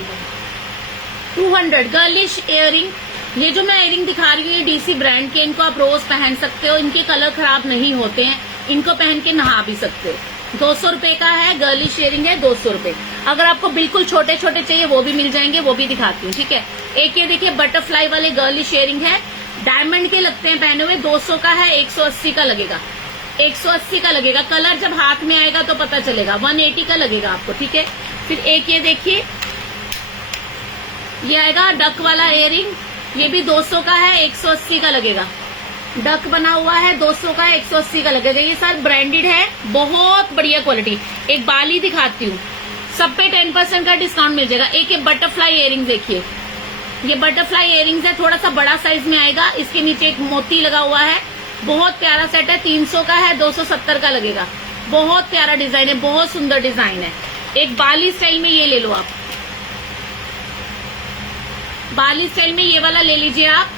200 गर्लिश इयरिंग। ये जो मैं इयरिंग दिखा रही हूँ ये डीसी ब्रांड के, इनको आप रोज पहन सकते हो, इनके कलर खराब नहीं होते हैं, इनको पहन के नहा भी सकते हो। 200 रुपए का है, गर्लिश इयरिंग है, 200 रुपए। अगर आपको बिल्कुल छोटे छोटे चाहिए वो भी मिल जाएंगे, वो भी दिखाती हूँ, ठीक है। एक ये देखिए बटरफ्लाई वाले गर्लिश इयरिंग है, डायमंड के लगते हैं पहने हुए, 200 का है, 180 का लगेगा, 180 का लगेगा। कलर जब हाथ में आएगा तो पता चलेगा, 180 का लगेगा आपको, ठीक है। फिर एक ये देखिए, ये आएगा डक वाला इयरिंग, ये भी 200 का है, 180 का लगेगा। डक बना हुआ है, 200 का, 180 का लगेगा। ये सारे ब्रांडेड है, बहुत बढ़िया क्वालिटी। एक बाली दिखाती हूँ, सब पे 10% का डिस्काउंट मिल जाएगा। एक ये बटरफ्लाई इयरिंग देखिए, ये बटरफ्लाई इयरिंग्स है, थोड़ा सा बड़ा साइज में आएगा। इसके नीचे एक मोती लगा हुआ है, बहुत प्यारा सेट है, 300 का है, 270 का लगेगा। बहुत प्यारा डिजाइन है, बहुत सुंदर डिजाइन है। एक बाली स्टाइल में ये ले लो आप, बाली स्टाइल में ये वाला ले लीजिए आप।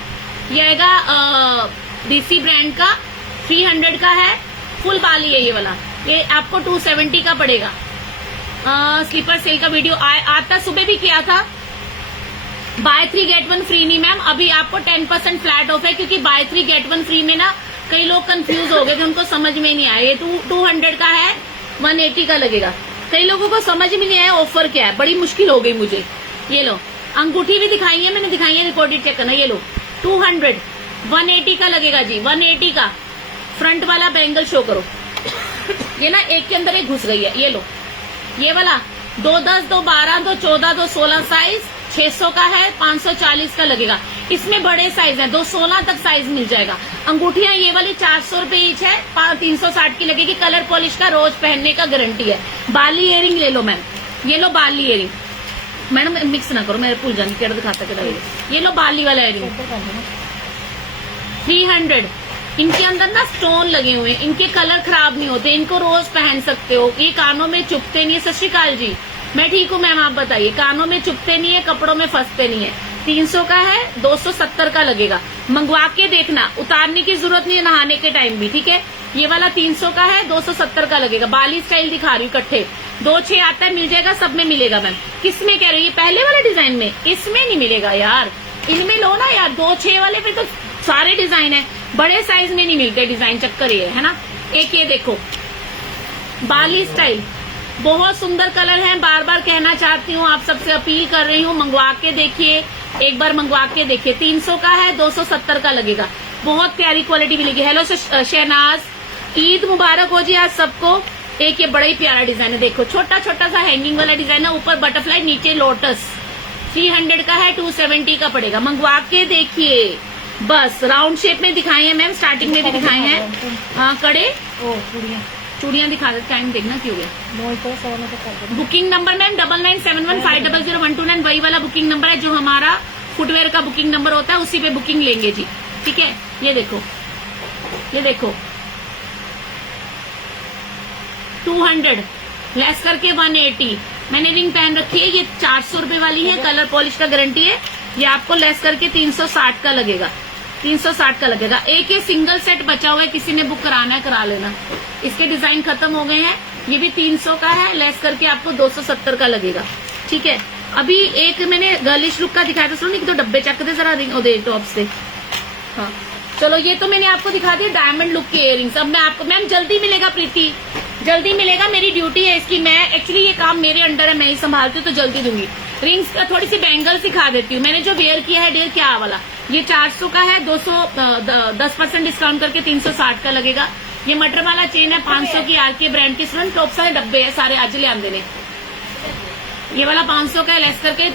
ये आएगा डीसी ब्रांड का, 300 का है, फुल बाली है ये वाला। ये आपको 270 का पड़ेगा। स्लीपर सेल का वीडियो आता सुबह भी किया था। बाय 3 गेट 1 फ्री नहीं मैम, अभी आपको 10% फ्लैट ऑफ है, क्योंकि बाय 3 गेट 1 फ्री में ना कई लोग कंफ्यूज हो गए थे, उनको समझ में नहीं आया। ये 200 का है, 180 का लगेगा। कई लोगों को समझ में नहीं आया ऑफर क्या है, बड़ी मुश्किल हो गई मुझे। ये लो अंगूठी भी दिखाई है मैंने, दिखाई है, रिकॉर्डेड चेक करना। ये लो 200, 180 का लगेगा जी, 180 का। फ्रंट वाला बैंगल शो करो। ये ना एक के अंदर एक घुस गई है। ये लो ये वाला 2 10, 2 12, 2 14, 2 16 साइज, 600 का है, 540 का लगेगा। इसमें बड़े साइज है, 2 16 तक साइज मिल जाएगा। अंगूठियां ये वाली 400 रुपए ईच है, 360 की लगेगी। कलर पॉलिश का, रोज पहनने का गारंटी है। बाली इयरिंग ले लो मैम, ये लो बाली इयरिंग। मैडम मिक्स ना करो, मेरे भूल जाने केड़ा दिखाता केड़ा। ये लो बाली वाला इयरिंग, 300। इनके अंदर ना स्टोन लगे हुए हैं, इनके कलर खराब नहीं होते, इनको रोज पहन सकते हो। ये कानों में चुभते नहीं है। सत श्री अकाल जी, मैं ठीक हूँ मैम, आप बताइए। कानों में चुभते नहीं है, कपड़ों में फंसते नहीं है। 300 का है, 270 का लगेगा। मंगवा के देखना, उतारने की जरूरत नहीं है नहाने के टाइम भी, ठीक है। ये वाला 300 का है, 270 का लगेगा। बाली स्टाइल दिखा रही हूँ, इकट्ठे 2 6 आता है, मिल जाएगा, सब में मिलेगा मैम। किस में कह रही है? पहले वाले डिजाइन में, इसमें नहीं मिलेगा यार, इनमें लो ना यार। 2 6 वाले पे तो सारे डिजाइन है, बड़े साइज में नहीं मिलते डिजाइन, चक्कर ये है ना। एक ये देखो बाली स्टाइल, बहुत सुंदर कलर है, बार बार कहना चाहती हूँ, आप सबसे अपील कर रही हूँ, मंगवा के देखिए, एक बार मंगवा के देखिए। 300 का है, 270 का लगेगा, बहुत प्यारी क्वालिटी मिलेगी। हेलो शहनाज, ईद मुबारक हो जी आज सबको। एक ये बड़ा ही प्यारा डिजाइन है, देखो छोटा छोटा सा हैंगिंग वाला डिजाइन है, ऊपर बटरफ्लाई नीचे लोटस। 300 का है, 270 का पड़ेगा, मंगवा के देखिए। बस राउंड शेप में दिखाए हैं मैम, स्टार्टिंग में भी दिखाए हैं। कड़े चूड़ियां दिखा दे, टाइम देखना क्यों गया। बुकिंग नंबर मैम 9971500129, वही वाला बुकिंग नंबर है जो हमारा फुटवेयर का बुकिंग नंबर होता है, उसी पे बुकिंग लेंगे जी, ठीक है। ये देखो, ये देखो 200 लेस करके 180। मैंने रिंग पहन रखी है, ये 400 रुपए वाली है, कलर पॉलिश का गारंटी है। ये आपको लेस करके 360 का लगेगा, 360 का लगेगा। एक ये सिंगल सेट बचा हुआ है, किसी ने बुक कराना है करा लेना, इसके डिजाइन खत्म हो गए हैं। ये भी 300 का है, लेस करके आपको 270 का लगेगा, ठीक है। अभी एक मैंने गर्लिश लुक का दिखाया था, सुनो तो डब्बे चक दे जरा रिंग दे टॉप से। हाँ चलो, ये तो मैंने आपको दिखा दिया डायमंड लुक की इयरिंग्स। अब मैं आपको मैम जल्दी मिलेगा प्रीति, जल्दी मिलेगा, मेरी ड्यूटी है इसकी। मैं एक्चुअली ये काम मेरे अंडर है, मैं ही संभालती हूँ, तो जल्दी दूंगी। रिंग्स का थोड़ी सी बैंगल सिखा देती हूँ। मैंने जो वेयर किया है डियर क्या वाला, ये 400 का है, 10% डिस्काउंट करके 360 का लगेगा। ये मटर वाला चेन है 500 की, आरके ब्रांड की। स्टूडेंट टॉप सारे डब्बे है सारे, आज ले आंदे ने। ये वाला 500 का है, लेस करके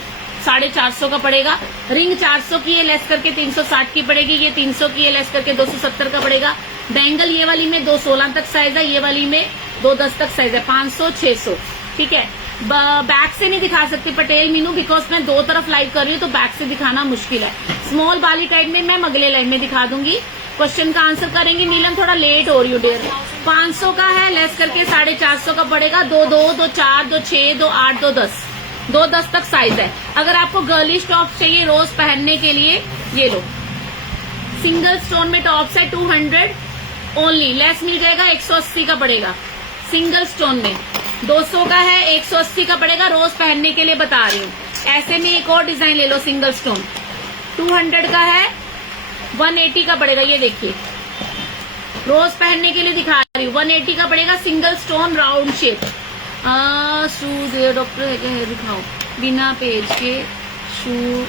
450 का पड़ेगा। रिंग 400 की है, लेस करके 360 की पड़ेगी। ये 300 की है, लेस करके 270 का पड़ेगा। बैंगल ये वाली में 216 तक साइज है, ये वाली में 210 तक साइज है, 500 600, ठीक है। बैक से नहीं दिखा सकती पटेल मीनू, बिकॉज मैं दो तरफ लाइव कर रही हूँ, तो बैक से दिखाना मुश्किल है। स्मॉल बाली टाइप में मैं अगले लाइन में दिखा दूंगी। क्वेश्चन का आंसर करेंगे। नीलम थोड़ा लेट हो रही हो डियर। 500 का है, लेस करके 450 का पड़ेगा। 2 2 2 4 2 6 2 8 2 10, 2 10 तक साइज है। अगर आपको गर्लिश टॉप चाहिए रोज पहनने के लिए, ये लो, सिंगल स्टोन में टॉप्स है 200 ओनली, लेस मिल जाएगा 180 का पड़ेगा। सिंगल स्टोन में 200 का है, 180 का पड़ेगा, रोज पहनने के लिए बता रही हूँ। ऐसे में एक और डिजाइन ले लो, सिंगल स्टोन 200 का है, 180 का पड़ेगा। ये देखिए रोज पहनने के लिए दिखा रही हूँ, 180 का पड़ेगा, single stone round shape. Shoes doctor दिखाओ, बिना पेज के शू।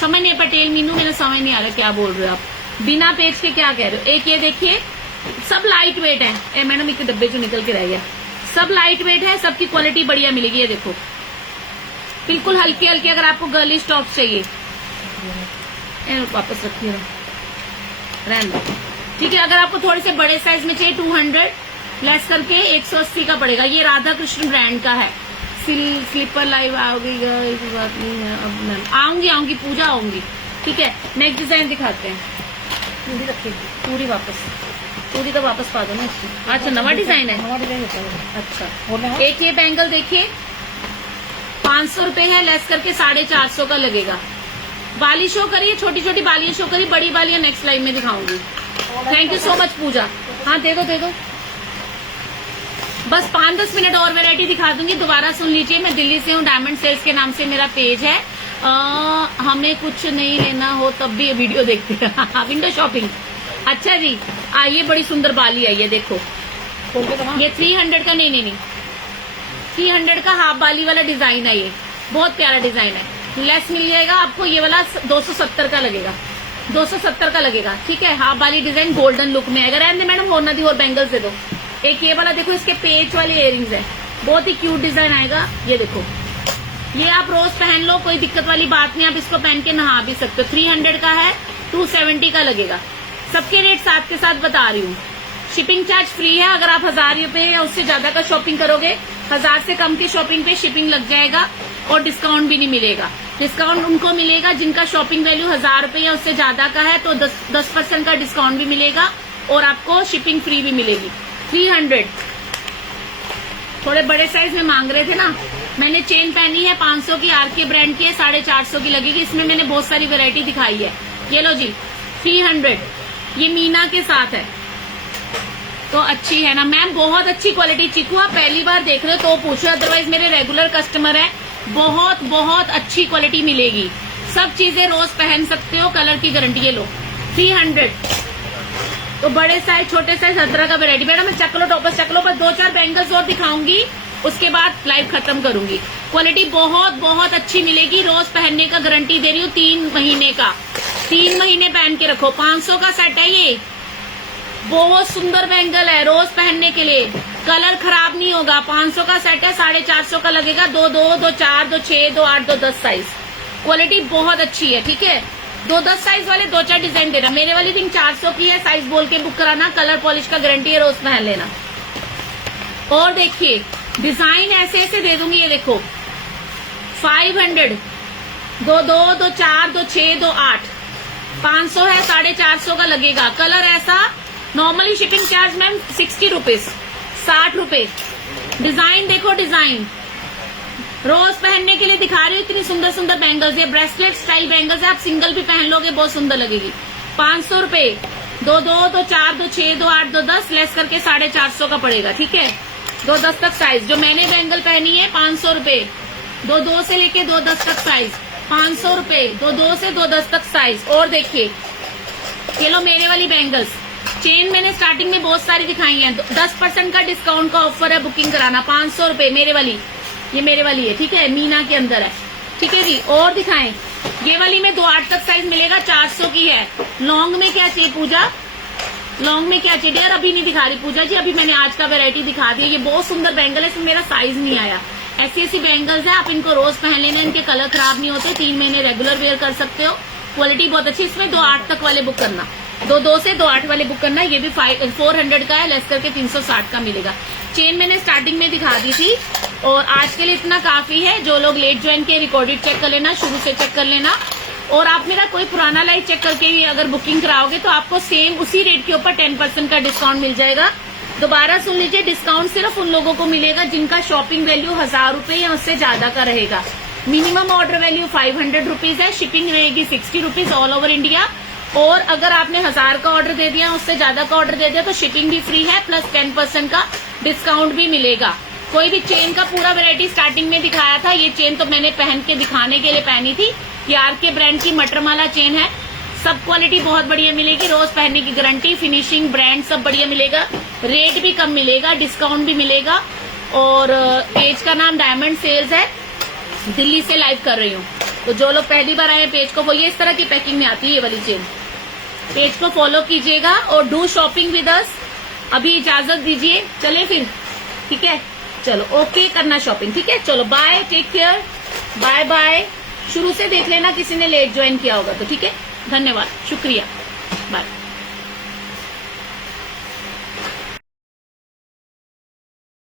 समझ नहीं पटेल मीनू, मेरा समझ नहीं आ रहा क्या बोल रहे हो आप। बिना पेज के क्या कह रहे हो। एक ये देखिए, सब लाइट वेट है। मैडम एक डब्बे जो निकल के रह गया, सब लाइट वेट है, सबकी क्वालिटी बढ़िया मिलेगी। ये देखो बिल्कुल हल्के हल्के। अगर आपको गर्लिश टॉप चाहिए, वापस रखिए, रहने दो, ठीक है। अगर आपको थोड़े से बड़े साइज में चाहिए, 200 लेस करके 180 का पड़ेगा। ये राधा कृष्ण ब्रांड का है। स्लीपर लाइव आओगी, बात नहीं है। अब मैं आऊंगी पूजा आऊंगी, ठीक है। नेक्स्ट डिजाइन दिखाते हैं। पूरी रखिए, पूरी वापस, पूरी तो वापस पा दो ना इसकी। अच्छा नवा डिजाइन है, नवा डिजाइन है। अच्छा एक ये बैंगल देखिए, 500 रुपए है, लेस करके 450 का लगेगा। बाली शो करिए, छोटी छोटी बालियां शो करिए, बड़ी बालियां नेक्स्ट लाइव में दिखाऊंगी। थैंक यू सो मच पूजा। हाँ दे दो, बस 5-10 मिनट और वैरायटी दिखा दूंगी। दोबारा सुन लीजिए, मैं दिल्ली से हूँ, डायमंड सेल्स के नाम से मेरा पेज है। हमें कुछ नहीं लेना हो तब भी ये वीडियो देखते हैं। Window shopping. अच्छा जी, आइए, बड़ी सुंदर बाली आई है, देखो ये 300 का, नहीं 300 का हाफ बाली वाला डिजाइन है। ये बहुत प्यारा डिजाइन है, लेस मिल जाएगा आपको। ये वाला 270 का लगेगा, 270 का लगेगा, ठीक है। हाफ बाली डिजाइन गोल्डन लुक में आएगा। रहने मैडम और नदी और बैंगल से दो। एक ये वाला देखो, इसके पेच वाली इयरिंग्स है, बहुत ही क्यूट डिजाइन आएगा। ये देखो, ये आप रोज पहन लो, कोई दिक्कत वाली बात नहीं, आप इसको पहन के नहा भी सकते हो। 300 का है, 270 का लगेगा। सबके रेट साथ के साथ बता रही हूँ। शिपिंग चार्ज फ्री है। अगर आप 1000 रुपए या उससे ज्यादा का शॉपिंग करोगे, 1000 से कम की शॉपिंग पे शिपिंग लग जाएगा और डिस्काउंट भी नहीं मिलेगा। डिस्काउंट उनको मिलेगा जिनका शॉपिंग वैल्यू 1000 रुपए या उससे ज्यादा का है, तो 10% का डिस्काउंट भी मिलेगा और आपको शिपिंग फ्री भी मिलेगी। 300 थोड़े बड़े साइज में मांग रहे थे ना। मैंने चेन पहनी है 500 की, आरके ब्रांड की है, 450 की लगेगी। इसमें मैंने बहुत सारी वैरायटी दिखाई है। ये लो जी 300, ये मीना के साथ है, तो अच्छी है ना मैम, बहुत अच्छी क्वालिटी। चीकू आप पहली बार देख रहे हो तो पूछो, अदरवाइज मेरे रेगुलर कस्टमर है। बहुत बहुत अच्छी क्वालिटी मिलेगी। सब चीजें रोज पहन सकते हो, कलर की गारंटी। ये लो 300। तो बड़े साइज छोटे साइज हर तरह का वेरायटी। मैडम मैं चकलो टॉपर्स चकलो पर 2-4 बैंगल्स और दिखाऊंगी, उसके बाद लाइव खत्म करूंगी। क्वालिटी बहुत बहुत अच्छी मिलेगी, रोज पहनने का गारंटी दे रही हूँ 3 महीने का। 3 महीने पहन के रखो। 500 का सेट है ये, बहुत सुंदर बैंगल है रोज पहनने के लिए, कलर खराब नहीं होगा। 500 का सेट है, 450 का लगेगा। 2-2, 2-4, 2-6, 2-8, 2-10 साइज। क्वालिटी बहुत अच्छी है, ठीक है। 2-10 साइज वाले 2-4 डिजाइन देना। मेरे वाली थिंक 400 की है, साइज बोल के बुक कराना। कलर पॉलिश का गारंटी है, रोज पहन लेना। और देखिए डिजाइन ऐसे ऐसे दे दूंगी। ये देखो 500, 2-2, 2-4, 2-6, 2-8, 500 है, 450 का लगेगा। कलर ऐसा, normally shipping charge ma'am 60 rupees, 60 रुपए। डिजाइन देखो, डिजाइन रोज पहनने के लिए दिखा रही हूँ। इतनी सुंदर सुंदर बैंगल्स, ये ब्रेसलेट स्टाइल बैंगल्स है, आप सिंगल भी पहन लोगे बहुत सुंदर लगेगी। 500 रुपए। 2-2, 2-4, 2-6, 2-8, 2-10 लेस करके 450 का पड़ेगा, ठीक है। 2-10 तक साइज। जो मैंने बैंगल पहनी है 500 रुपए। 2-2 से लेके 2-10 तक साइज 500 रुपए। 2-2 से 2-10 तक साइज। और देखिए ये लो मेरे वाली बैंगल्स। चेन मैंने स्टार्टिंग में बहुत सारी दिखाई है। 10% का डिस्काउंट का ऑफर है, बुकिंग कराना। 500 रुपए मेरे वाली, ये मेरे वाली है, ठीक है। मीना के अंदर है, ठीक है जी। और दिखाएं, ये वाली में 2-8 तक साइज मिलेगा, 400 की है। लॉन्ग में क्या चाहिए पूजा, लॉन्ग में क्या चाहिए डियर? अभी नहीं दिखा रही पूजा जी, अभी मैंने आज का वैरायटी दिखा दिया। ये बहुत सुंदर बैंगल है, इसमें मेरा साइज नहीं आया। ऐसी ऐसी बैंगल्स है, आप इनको रोज पहन लेना, इनके कलर खराब नहीं होते। 3 महीने रेगुलर वेयर कर सकते हो। क्वालिटी बहुत अच्छी। इसमें 2-8 तक वाले बुक करना, 2-2 से 2-8 वाले बुक करना। ये भी 400 का है, लेस करके 360 का मिलेगा। चेन मैंने स्टार्टिंग में दिखा दी थी और आज के लिए इतना काफी है। जो लोग लेट ज्वाइन के रिकॉर्डेड चेक कर लेना, शुरू से चेक कर लेना। और आप मेरा कोई पुराना लाइव चेक करके ही अगर बुकिंग कराओगे तो आपको सेम उसी रेट के ऊपर 10% का डिस्काउंट मिल जाएगा। दोबारा सुन लीजिए, डिस्काउंट सिर्फ उन लोगों को मिलेगा जिनका शॉपिंग वैल्यू 1000 रुपए या उससे ज्यादा का रहेगा। मिनिमम ऑर्डर वैल्यू 500 रुपीज है, शिपिंग रहेगी 60 रुपीज ऑल ओवर इंडिया। और अगर आपने 1000 का ऑर्डर दे दिया, उससे ज्यादा का ऑर्डर दे दिया तो शिपिंग भी फ्री है, प्लस 10% का डिस्काउंट भी मिलेगा। कोई भी चेन का पूरा वैरायटी स्टार्टिंग में दिखाया था। ये चेन तो मैंने पहन के दिखाने के लिए पहनी थी। ये आरके ब्रांड की मटरमाला चेन है। सब क्वालिटी बहुत बढ़िया मिलेगी, रोज पहनने की गारंटी, फिनिशिंग, ब्रांड सब बढ़िया मिलेगा। रेट भी कम मिलेगा, डिस्काउंट भी मिलेगा। और पेज का नाम डायमंड सेल्स है, दिल्ली से लाइव कर रही हूँ। तो जो लोग पहली बार आए पेज को, वो ये इस तरह की पैकिंग में आती है ये वाली चेन। पेज को फॉलो कीजिएगा और डू शॉपिंग विद अस। अभी इजाजत दीजिए, चले फिर, ठीक है। चलो ओके, करना शॉपिंग, ठीक है। चलो bye, take care, bye bye. शुरू से देख लेना, किसी ने लेट ज्वाइन किया होगा तो, ठीक है। धन्यवाद, शुक्रिया।